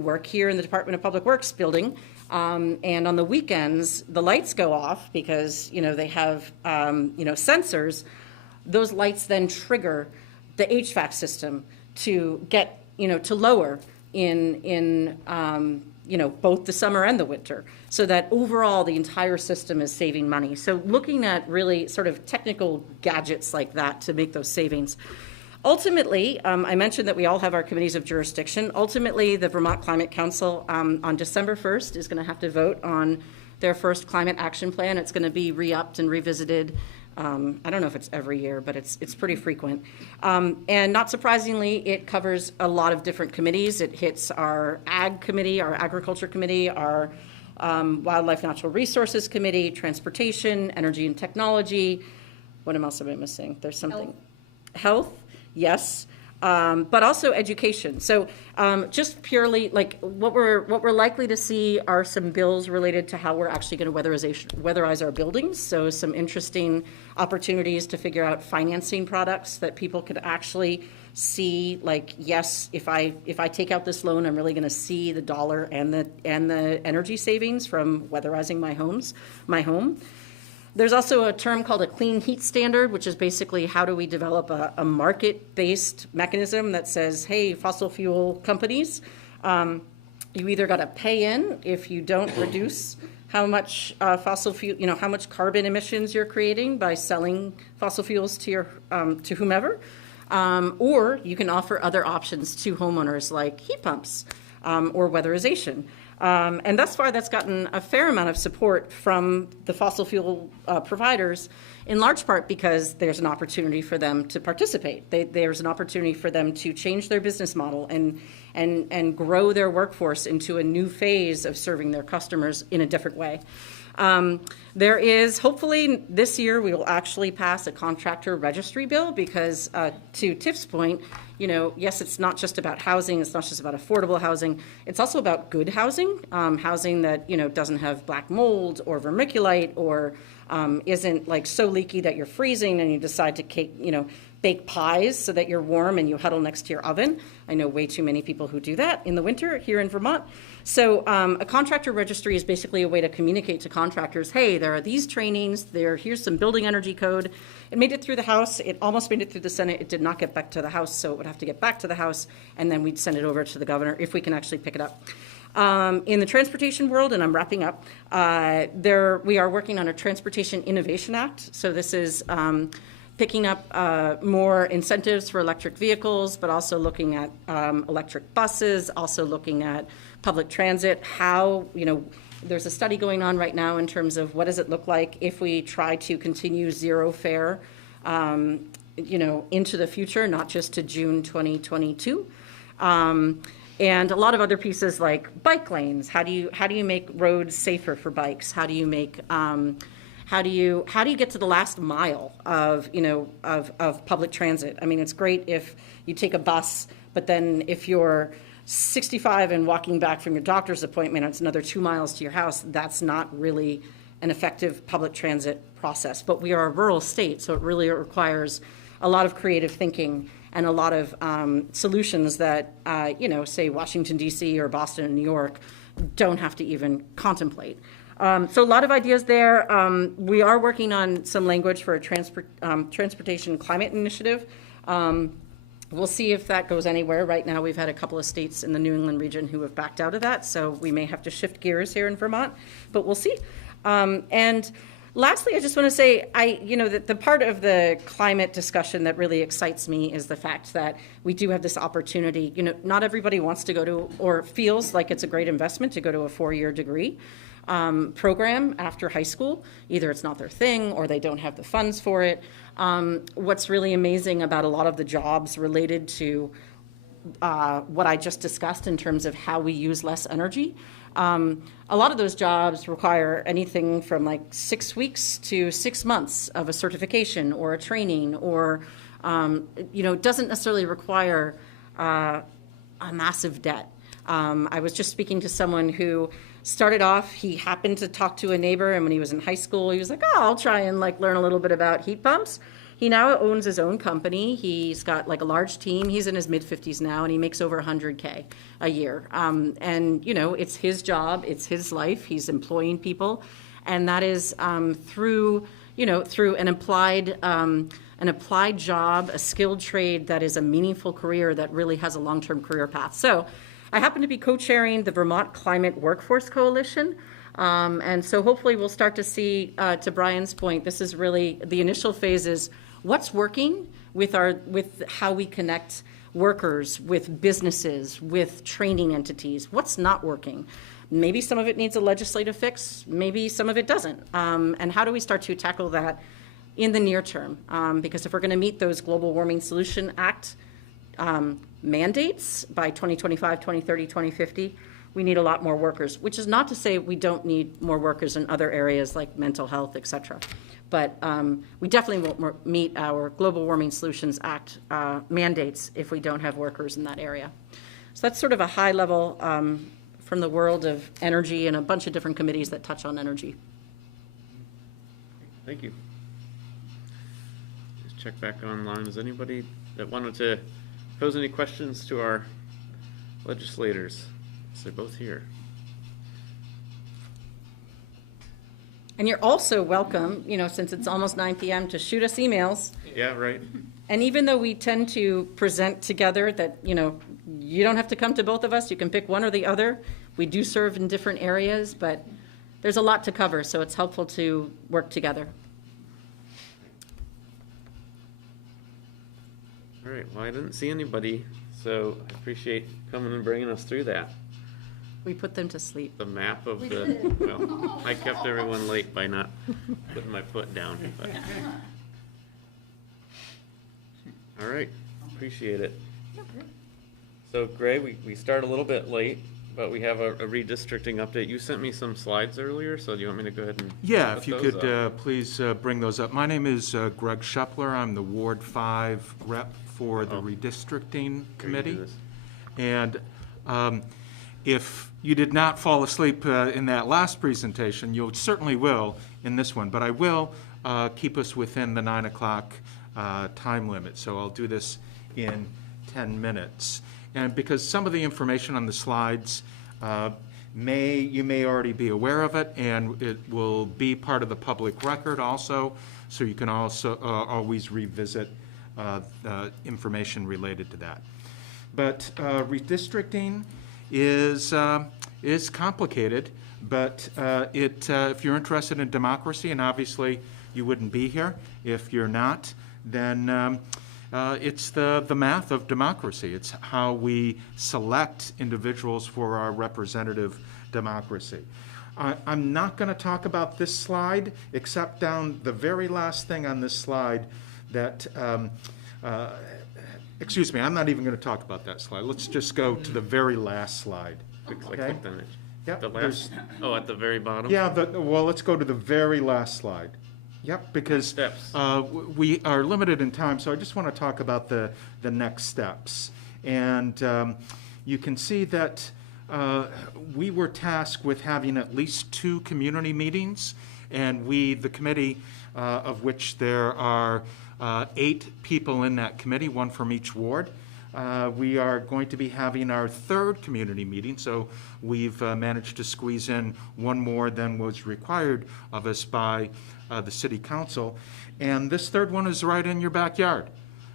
work here in the Department of Public Works building and on the weekends the lights go off because they have sensors, those lights then trigger the HVAC system to get, to lower in both the summer and the winter, so that overall the entire system is saving money. So looking at really sort of technical gadgets like that to make those savings. Ultimately, I mentioned that we all have our committees of jurisdiction. Ultimately, the Vermont Climate Council on December 1st is going to have to vote on their first climate action plan. It's going to be re-upped and revisited. I don't know if it's every year, but it's pretty frequent. And not surprisingly, it covers a lot of different committees. It hits our Ag Committee, our Agriculture Committee, our Wildlife Natural Resources Committee, Transportation, Energy and Technology. What else am I missing? There's something. Health, yes. But also education. So just purely like what we're likely to see are some bills related to how we're actually going to weatherize our buildings. So some interesting opportunities to figure out financing products that people could actually see. Like, yes, if I take out this loan, I'm really going to see the dollar and the energy savings from weatherizing my home. There's also a term called a clean heat standard, which is basically how do we develop a market-based mechanism that says, hey, fossil fuel companies, you either got to pay in if you don't reduce how much fossil fuel, how much carbon emissions you're creating by selling fossil fuels to your to whomever, or you can offer other options to homeowners like heat pumps or weatherization. And thus far, that's gotten a fair amount of support from the fossil fuel providers, in large part because there's an opportunity for them to participate. There's an opportunity for them to change their business model and grow their workforce into a new phase of serving their customers in a different way. There is, hopefully this year, we will actually pass a contractor registry bill because, to Tiff's point, yes, it's not just about housing, it's not just about affordable housing, it's also about good housing, housing that, doesn't have black mold or vermiculite or isn't like so leaky that you're freezing and you decide to bake pies so that you're warm and you huddle next to your oven. I know way too many people who do that in the winter here in Vermont. So a contractor registry is basically a way to communicate to contractors, hey, there are these trainings, here's some building energy code. It made it through the House, it almost made it through the Senate, it did not get back to the House, so it would have to get back to the House, and then we'd send it over to the governor if we can actually pick it up. In the transportation world, and I'm wrapping up, we are working on a Transportation Innovation Act. So this is picking up more incentives for electric vehicles, but also looking at electric buses, also looking at public transit, how, there's a study going on right now in terms of what does it look like if we try to continue zero fare, into the future, not just to June 2022. And a lot of other pieces like bike lanes. How do you make roads safer for bikes? How do you make how do you get to the last mile of public transit? I mean, it's great if you take a bus, but then if you're 65 and walking back from your doctor's appointment, it's another 2 miles to your house. That's not really an effective public transit process. But we are a rural state, so it really requires a lot of creative thinking and a lot of solutions that, say Washington, D.C. or Boston and New York don't have to even contemplate. So a lot of ideas there. We are working on some language for a transportation climate initiative. We'll see if that goes anywhere. Right now, we've had a couple of states in the New England region who have backed out of that, so we may have to shift gears here in Vermont, but we'll see. And lastly, I just want to say, that the part of the climate discussion that really excites me is the fact that we do have this opportunity. Not everybody wants to go to or feels like it's a great investment to go to a 4-year degree program after high school. Either it's not their thing or they don't have the funds for it. What's really amazing about a lot of the jobs related to what I just discussed in terms of how we use less energy, a lot of those jobs require anything from like 6 weeks to 6 months of a certification or a training, or it doesn't necessarily require a massive debt. I was just speaking to someone who started off, he happened to talk to a neighbor, and when he was in high school, he was like, I'll try and learn a little bit about heat pumps. He now owns his own company. He's got a large team. He's in his mid-50s now, and he makes over $100K a year. And it's his job, it's his life. He's employing people, and that is through an applied an applied job, a skilled trade that is a meaningful career that really has a long-term career path. So I happen to be co-chairing the Vermont Climate Workforce Coalition. And so hopefully we'll start to see, to Brian's point, this is really the initial phases, what's working with how we connect workers with businesses, with training entities, what's not working. Maybe some of it needs a legislative fix, maybe some of it doesn't. And how do we start to tackle that in the near term? Because if we're going to meet those Global Warming Solution Act mandates by 2025, 2030, 2050, we need a lot more workers, which is not to say we don't need more workers in other areas like mental health, et cetera. But we definitely won't meet our Global Warming Solutions Act mandates if we don't have workers in that area. So that's sort of a high level from the world of energy and a bunch of different committees that touch on energy. Thank you. Just check back online. Is anybody that wanted to pose any questions to our legislators? So they're both here. And you're also welcome, since it's almost 9 p.m., to shoot us emails. Yeah, right. And even though we tend to present together that, you don't have to come to both of us, you can pick one or the other. We do serve in different areas, but there's a lot to cover, so it's helpful to work together. All right, well, I didn't see anybody, so I appreciate coming and bringing us through that. We put them to sleep. The map of well, I kept everyone late by not putting my foot down. But. All right, appreciate it. So, Gray, we start a little bit late, but we have a redistricting update. You sent me some slides earlier, so do you want me to go ahead and Yeah, put if you those could up? please bring those up. My name is Greg Shepler. I'm the Ward 5 rep for the Redistricting Committee. this. And if you did not fall asleep in that last presentation, you certainly will in this one. But I will keep us within the 9 o'clock time limit. So I'll do this in 10 minutes. And because some of the information on the slides you may already be aware of it, and it will be part of the public record also, so you can also always revisit information related to that. But redistricting is complicated, but if you're interested in democracy, and obviously you wouldn't be here if you're not, then it's the math of democracy. It's how we select individuals for our representative democracy. I'm not going to talk about this slide, except down the very last thing on this slide that, excuse me, I'm not even going to talk about that slide. Let's just go to the very last slide. I Okay? clicked on it. Yep, The last, at the very bottom? Yeah, well, let's go to the very last slide. Yep, because Steps. We are limited in time, so I just want to talk about the next steps. And you can see that we were tasked with having at least 2 community meetings, and the committee, of which there are 8 people in that committee, 1 from each ward, we are going to be having our 3rd community meeting, so we've managed to squeeze in 1 more than was required of us by the city council. And this 3rd one is right in your backyard.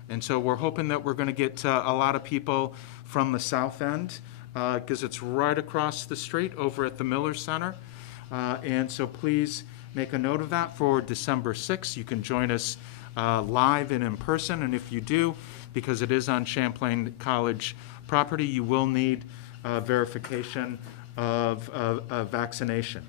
And so we're hoping that we're going to get a lot of people from the south end, because it's right across the street over at the Miller Center. And so please make a note of that for December 6th. You can join us live and in person, and if you do, because it is on Champlain College property, you will need verification of vaccination.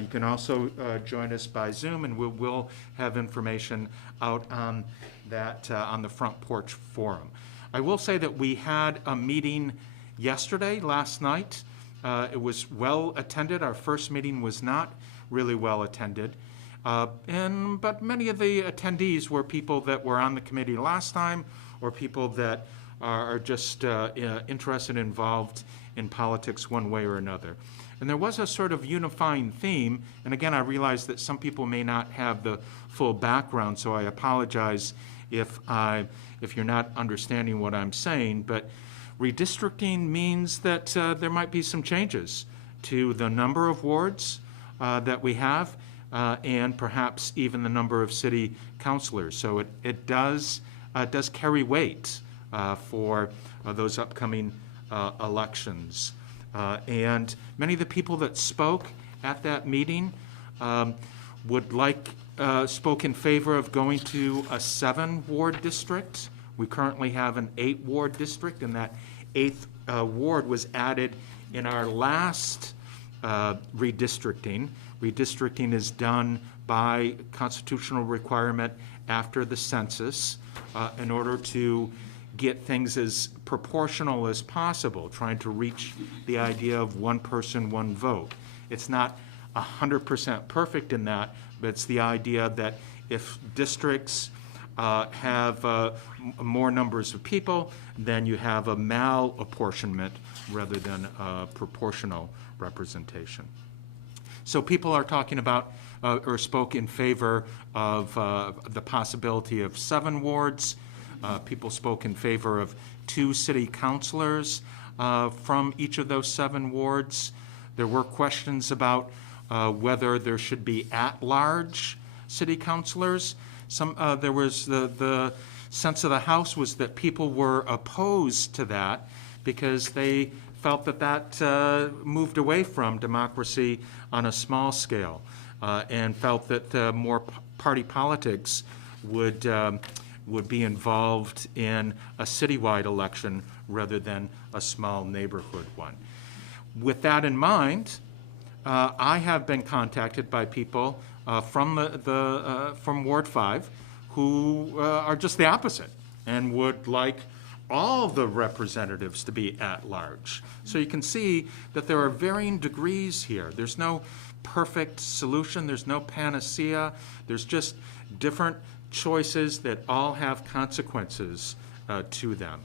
You can also join us by Zoom, and we will have information out on that on the Front Porch Forum. I will say that we had a meeting last night. It was well attended. Our first meeting was not really well attended. But many of the attendees were people that were on the committee last time, or people that are just interested and involved in politics one way or another. And there was a sort of unifying theme, and again, I realize that some people may not have the full background, so I apologize if you're not understanding what I'm saying, but redistricting means that there might be some changes to the number of wards that we have. and perhaps even the number of city councilors. So it does carry weight for those upcoming elections. And many of the people that spoke at that meeting spoke in favor of going to a 7-ward district. We currently have an 8-ward district, and that 8th ward was added in our last redistricting. Redistricting is done by constitutional requirement after the census in order to get things as proportional as possible, trying to reach the idea of one person, one vote. It's not 100% perfect in that, but it's the idea that if districts have more numbers of people, then you have a mal-apportionment rather than a proportional representation. So people are talking about or spoke in favor of the possibility of 7 wards. People spoke in favor of 2 city councilors from each of those 7 wards. There were questions about whether there should be at-large city councilors. There was the sense of the House was that people were opposed to that because they felt that moved away from democracy on a small scale and felt that more party politics would be involved in a citywide election rather than a small neighborhood one. With that in mind, I have been contacted by people from Ward 5 who are just the opposite and would like all the representatives to be at large. So you can see that there are varying degrees here. There's no perfect solution. There's no panacea. There's just different choices that all have consequences to them.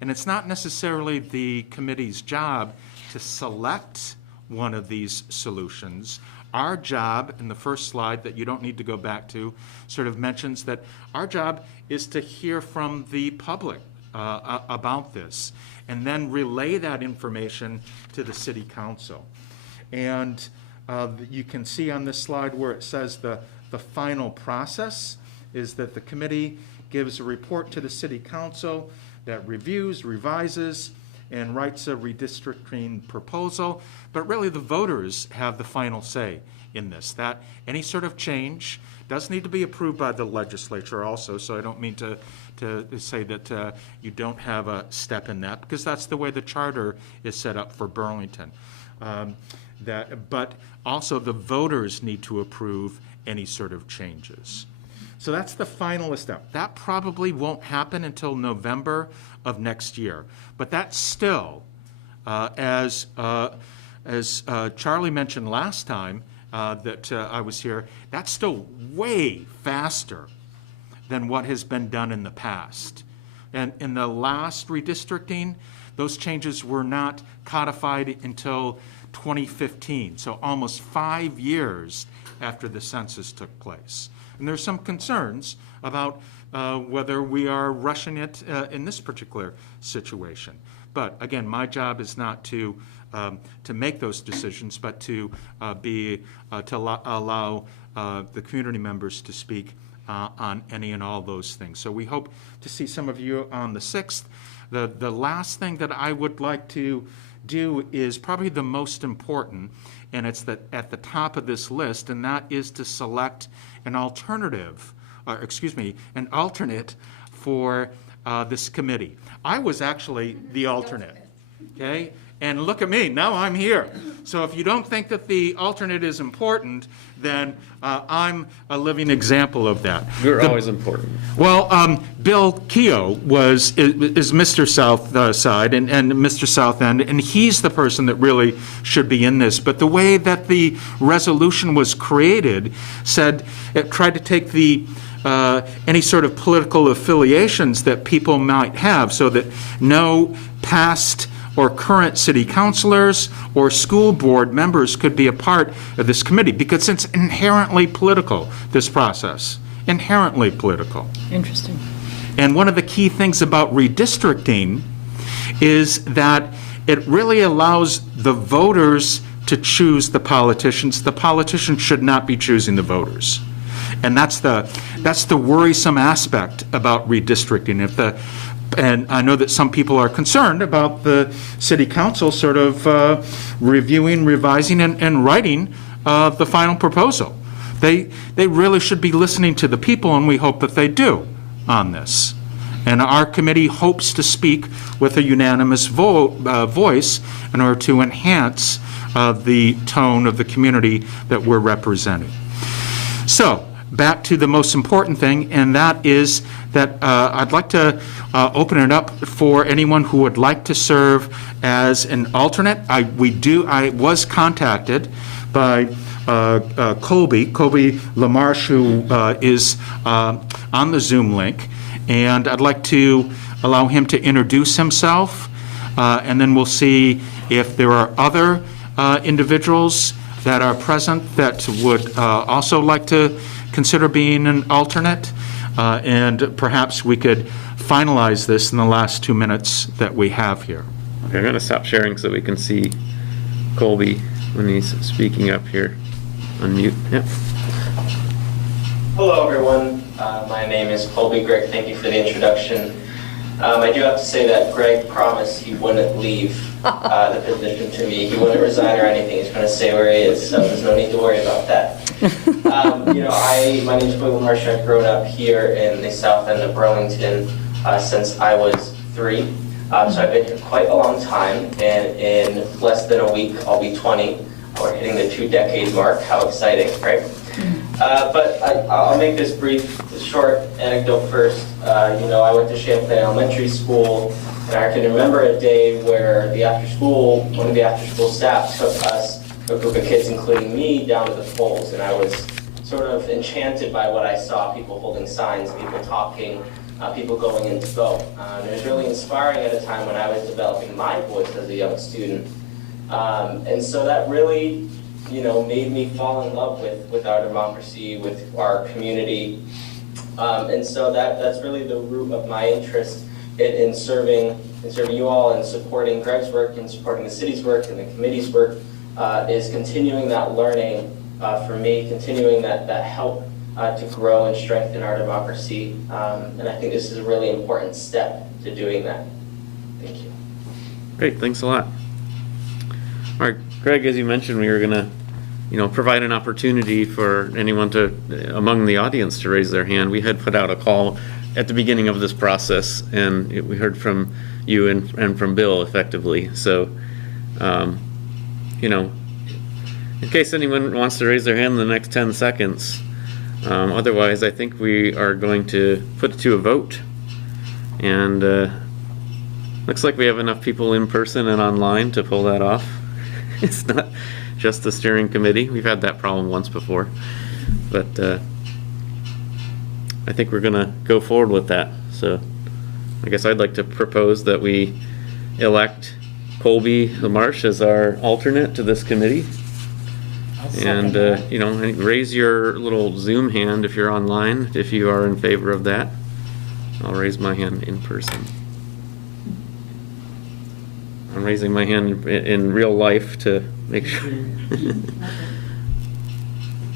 And it's not necessarily the committee's job to select one of these solutions. Our job, in the first slide that you don't need to go back to, sort of mentions that our job is to hear from the public about this and then relay that information to the city council. And you can see on this slide where it says the final process is that the committee gives a report to the city council that reviews, revises, and writes a redistricting proposal. But really the voters have the final say in this, that any sort of change does need to be approved by the legislature also, so I don't mean to say that you don't have a step in that, because that's the way the charter is set up for Burlington. But also the voters need to approve any sort of changes. So that's the final step. That probably won't happen until November of next year. But that's still, as Charlie mentioned last time that I was here, that's still way faster than what has been done in the past. And in the last redistricting, those changes were not codified until 2015, so almost 5 years after the census took place. And there's some concerns about whether we are rushing it in this particular situation. But again, my job is not to make those decisions, but to allow the community members to speak on any and all those things. So we hope to see some of you on the 6th. The last thing that I would like to do is probably the most important, and it's at the top of this list, and that is to select an alternative, an alternate for this committee. I was actually the alternate, okay? And look at me, now I'm here. So if you don't think that the alternate is important, then I'm a living example of that. You're always important. Well, Bill Keogh is Mr. South Side and Mr. South End, and he's the person that really should be in this. But the way that the resolution was created said it tried to take the any sort of political affiliations that people might have, so that no past or current city councilors or school board members could be a part of this committee, because it's inherently political, this process, inherently political. Interesting. And one of the key things about redistricting is that it really allows the voters to choose the politicians. The politicians should not be choosing the voters. And that's the worrisome aspect about redistricting. And I know that some people are concerned about the city council sort of reviewing, revising, and writing the final proposal. They really should be listening to the people, and we hope that they do on this. And our committee hopes to speak with a unanimous voice in order to enhance the tone of the community that we're representing. So, back to the most important thing, and that is that I'd like to open it up for anyone who would like to serve as an alternate. I was contacted by Colby LaMarche, who is on the Zoom link, and I'd like to allow him to introduce himself, and then we'll see if there are other individuals that are present that would also like to consider being an alternate, and perhaps we could finalize this in the last 2 minutes that we have here. Okay, I'm going to stop sharing so we can see Colby when he's speaking up here. Unmute. Yep. Hello, everyone. My name is Colby. Greg, thank you for the introduction. I do have to say that Greg promised he wouldn't leave the position to me. He wouldn't resign or anything. He's going to stay where he is, so there's no need to worry about that. My name is Colby LaMarche. I've grown up here in the south end of Burlington since I was 3. So I've been here quite a long time, and in less than a week, I'll be 20. We're hitting the 2-decade mark. How exciting, right? But I'll make this brief, short anecdote first. I went to Champlain Elementary School, and I can remember a day where one of the after-school staff took us, a group of kids, including me, down to the polls, and I was sort of enchanted by what I saw: people holding signs, people talking, people going in to vote. It was really inspiring at a time when I was developing my voice as a young student. And so that really, made me fall in love with our democracy, with our community. And so that's really the root of my interest in serving you all, and supporting Greg's work, and supporting the city's work and the committee's work, is continuing that learning for me, continuing that help to grow and strengthen our democracy. And I think this is a really important step to doing that. Thank you. Great, thanks a lot. All right, Greg, as you mentioned, we were going to, provide an opportunity for anyone among the audience to raise their hand. We had put out a call at the beginning of this process, and we heard from you and from Bill effectively. So, in case anyone wants to raise their hand in the next 10 seconds. Otherwise, I think we are going to put it to a vote. And looks like we have enough people in person and online to pull that off. It's not just the steering committee. We've had that problem once before. But I think we're going to go forward with that. So I guess I'd like to propose that we elect Colby LaMarche as our alternate to this committee. And, raise your little Zoom hand if you're online, if you are in favor of that. I'll raise my hand in person. I'm raising my hand in real life to make sure.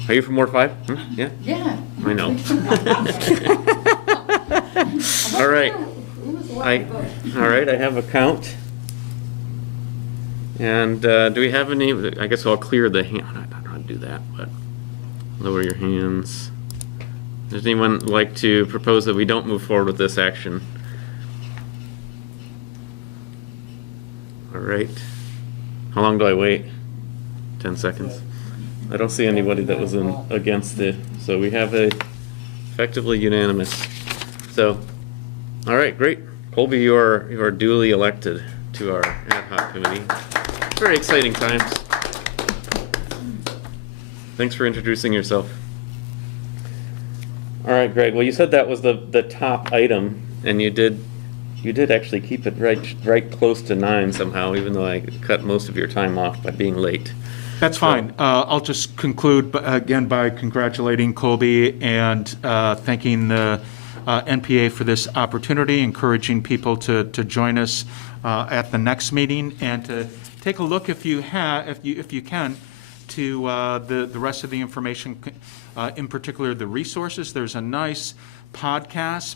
Are you from Ward 5? Yeah? Yeah. I know. All right. I have a count. And do we have any, I guess I'll clear the hand. I don't know how to do that, but lower your hands. Does anyone like to propose that we don't move forward with this action? All right. How long do I wait? 10 seconds. I don't see anybody that was against it. So we have effectively unanimous. So, all right, great. Colby, you are duly elected to our ad hoc committee. Very exciting times. Thanks for introducing yourself. All right, Greg. Well, you said that was the top item, and you did actually keep it right close to 9 somehow, even though I cut most of your time off by being late. That's fine. I'll just conclude again by congratulating Colby and thanking the NPA for this opportunity, encouraging people to join us at the next meeting, and to take a look if you can, to the rest of the information, in particular the resources. There's a nice podcast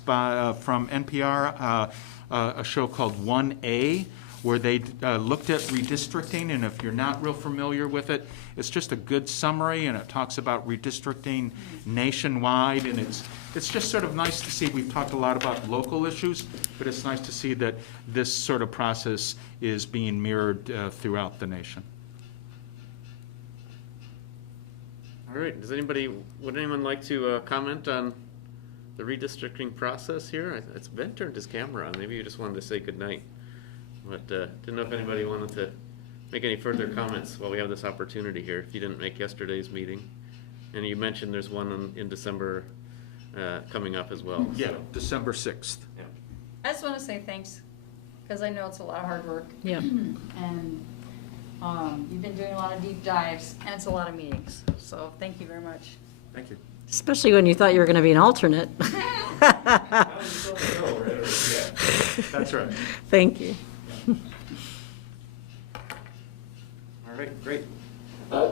from NPR, a show called 1A, where they looked at redistricting, and if you're not real familiar with it, it's just a good summary, and it talks about redistricting nationwide, and it's just sort of nice to see. We've talked a lot about local issues, but it's nice to see that this sort of process is being mirrored throughout the nation. All right, would anyone like to comment on the redistricting process here? It's Ben turned his camera on. Maybe you just wanted to say goodnight. But didn't know if anybody wanted to make any further comments while we have this opportunity here, if you didn't make yesterday's meeting. And you mentioned there's one in December coming up as well. Yeah, so. December 6th. Yeah. I just want to say thanks, because I know it's a lot of hard work. Yep. And you've been doing a lot of deep dives, and it's a lot of meetings. So thank you very much. Thank you. Especially when you thought you were going to be an alternate. That's right. Thank you. All right, great.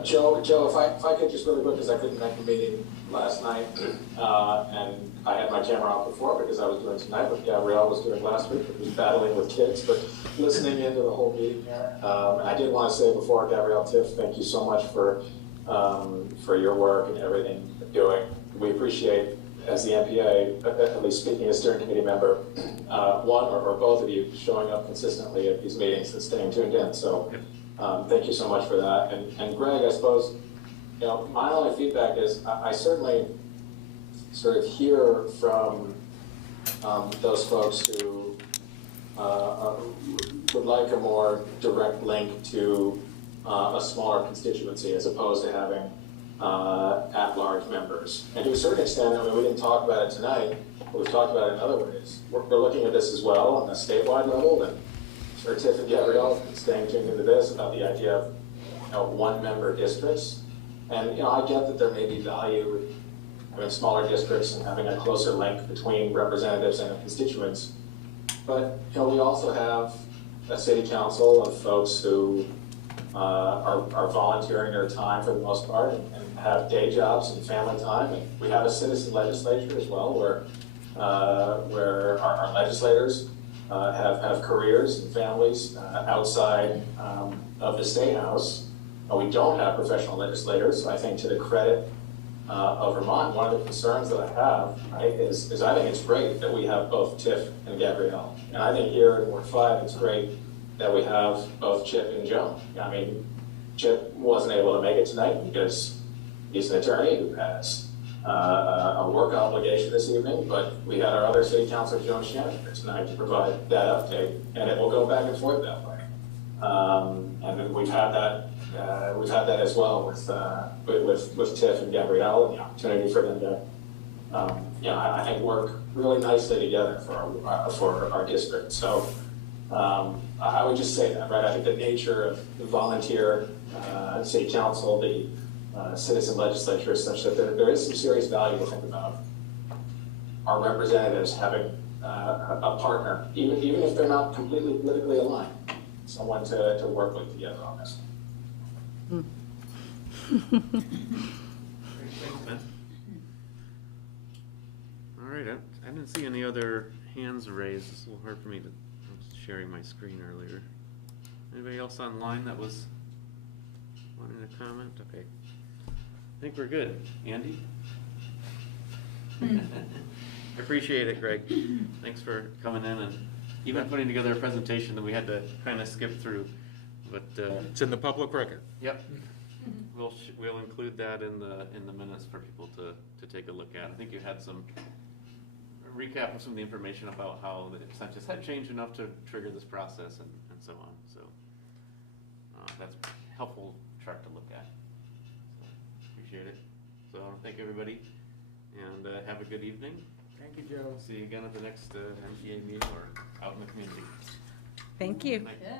Joe, if I could just really quick, because I couldn't make the meeting last night, and I had my camera off before because I was doing tonight, what Gabrielle was doing last week, it was battling with kids, but listening into the whole meeting here. I did want to say before, Gabrielle, Tiff, thank you so much for your work and everything you're doing. We appreciate, as the NPA, at least speaking as steering committee member, one or both of you showing up consistently at these meetings and staying tuned in. So thank you so much for that. And Greg, I suppose, my only feedback is I certainly sort of hear from those folks who would like a more direct link to a smaller constituency as opposed to having at-large members. And to a certain extent, I mean, we didn't talk about it tonight, but we've talked about it in other ways. We're looking at this as well on a statewide level, and sure Tiff and Gabrielle have been staying tuned into this about the idea of one-member districts. And I get that there may be value in having smaller districts and having a closer link between representatives and constituents. But we also have a city council of folks who are volunteering their time for the most part and have day jobs and family time. And we have a citizen legislature as well, where our legislators have careers and families outside of the State House. We don't have professional legislators, so I think to the credit of Vermont, one of the concerns that I have, right, is I think it's great that we have both Tiff and Gabrielle. And I think here in Ward 5, it's great that we have both Chip and Joan. I mean, Chip wasn't able to make it tonight because he's an attorney who has a work obligation this evening, but we had our other city councilor, Joan Shannon, here tonight to provide that update, and it will go back and forth that way. And we've had that as well with Tiff and Gabrielle, and the opportunity for them to, I think work really nicely together for our district. So I would just say that, right? I think the nature of the volunteer city council, the citizen legislature is such that there is some serious value to think about our representatives having a partner, even if they're not completely politically aligned, someone to work with together on this. Thanks, Ben. All right, I didn't see any other hands raised. It's a little hard for me to, I was sharing my screen earlier. Anybody else online that was wanting to comment? Okay. I think we're good. Andy? I appreciate it, Greg. Thanks for coming in and even putting together a presentation that we had to kind of skip through. But it's in the public record. Yep. We'll include that in the minutes for people to take a look at. I think you had some recap of some of the information about how the census had changed enough to trigger this process and so on. So that's a helpful chart to look at. So, appreciate it. So thank you, everybody, and have a good evening. Thank you, Joe. See you again at the next NPA meeting or out in the community. Thank you. Bye. Okay.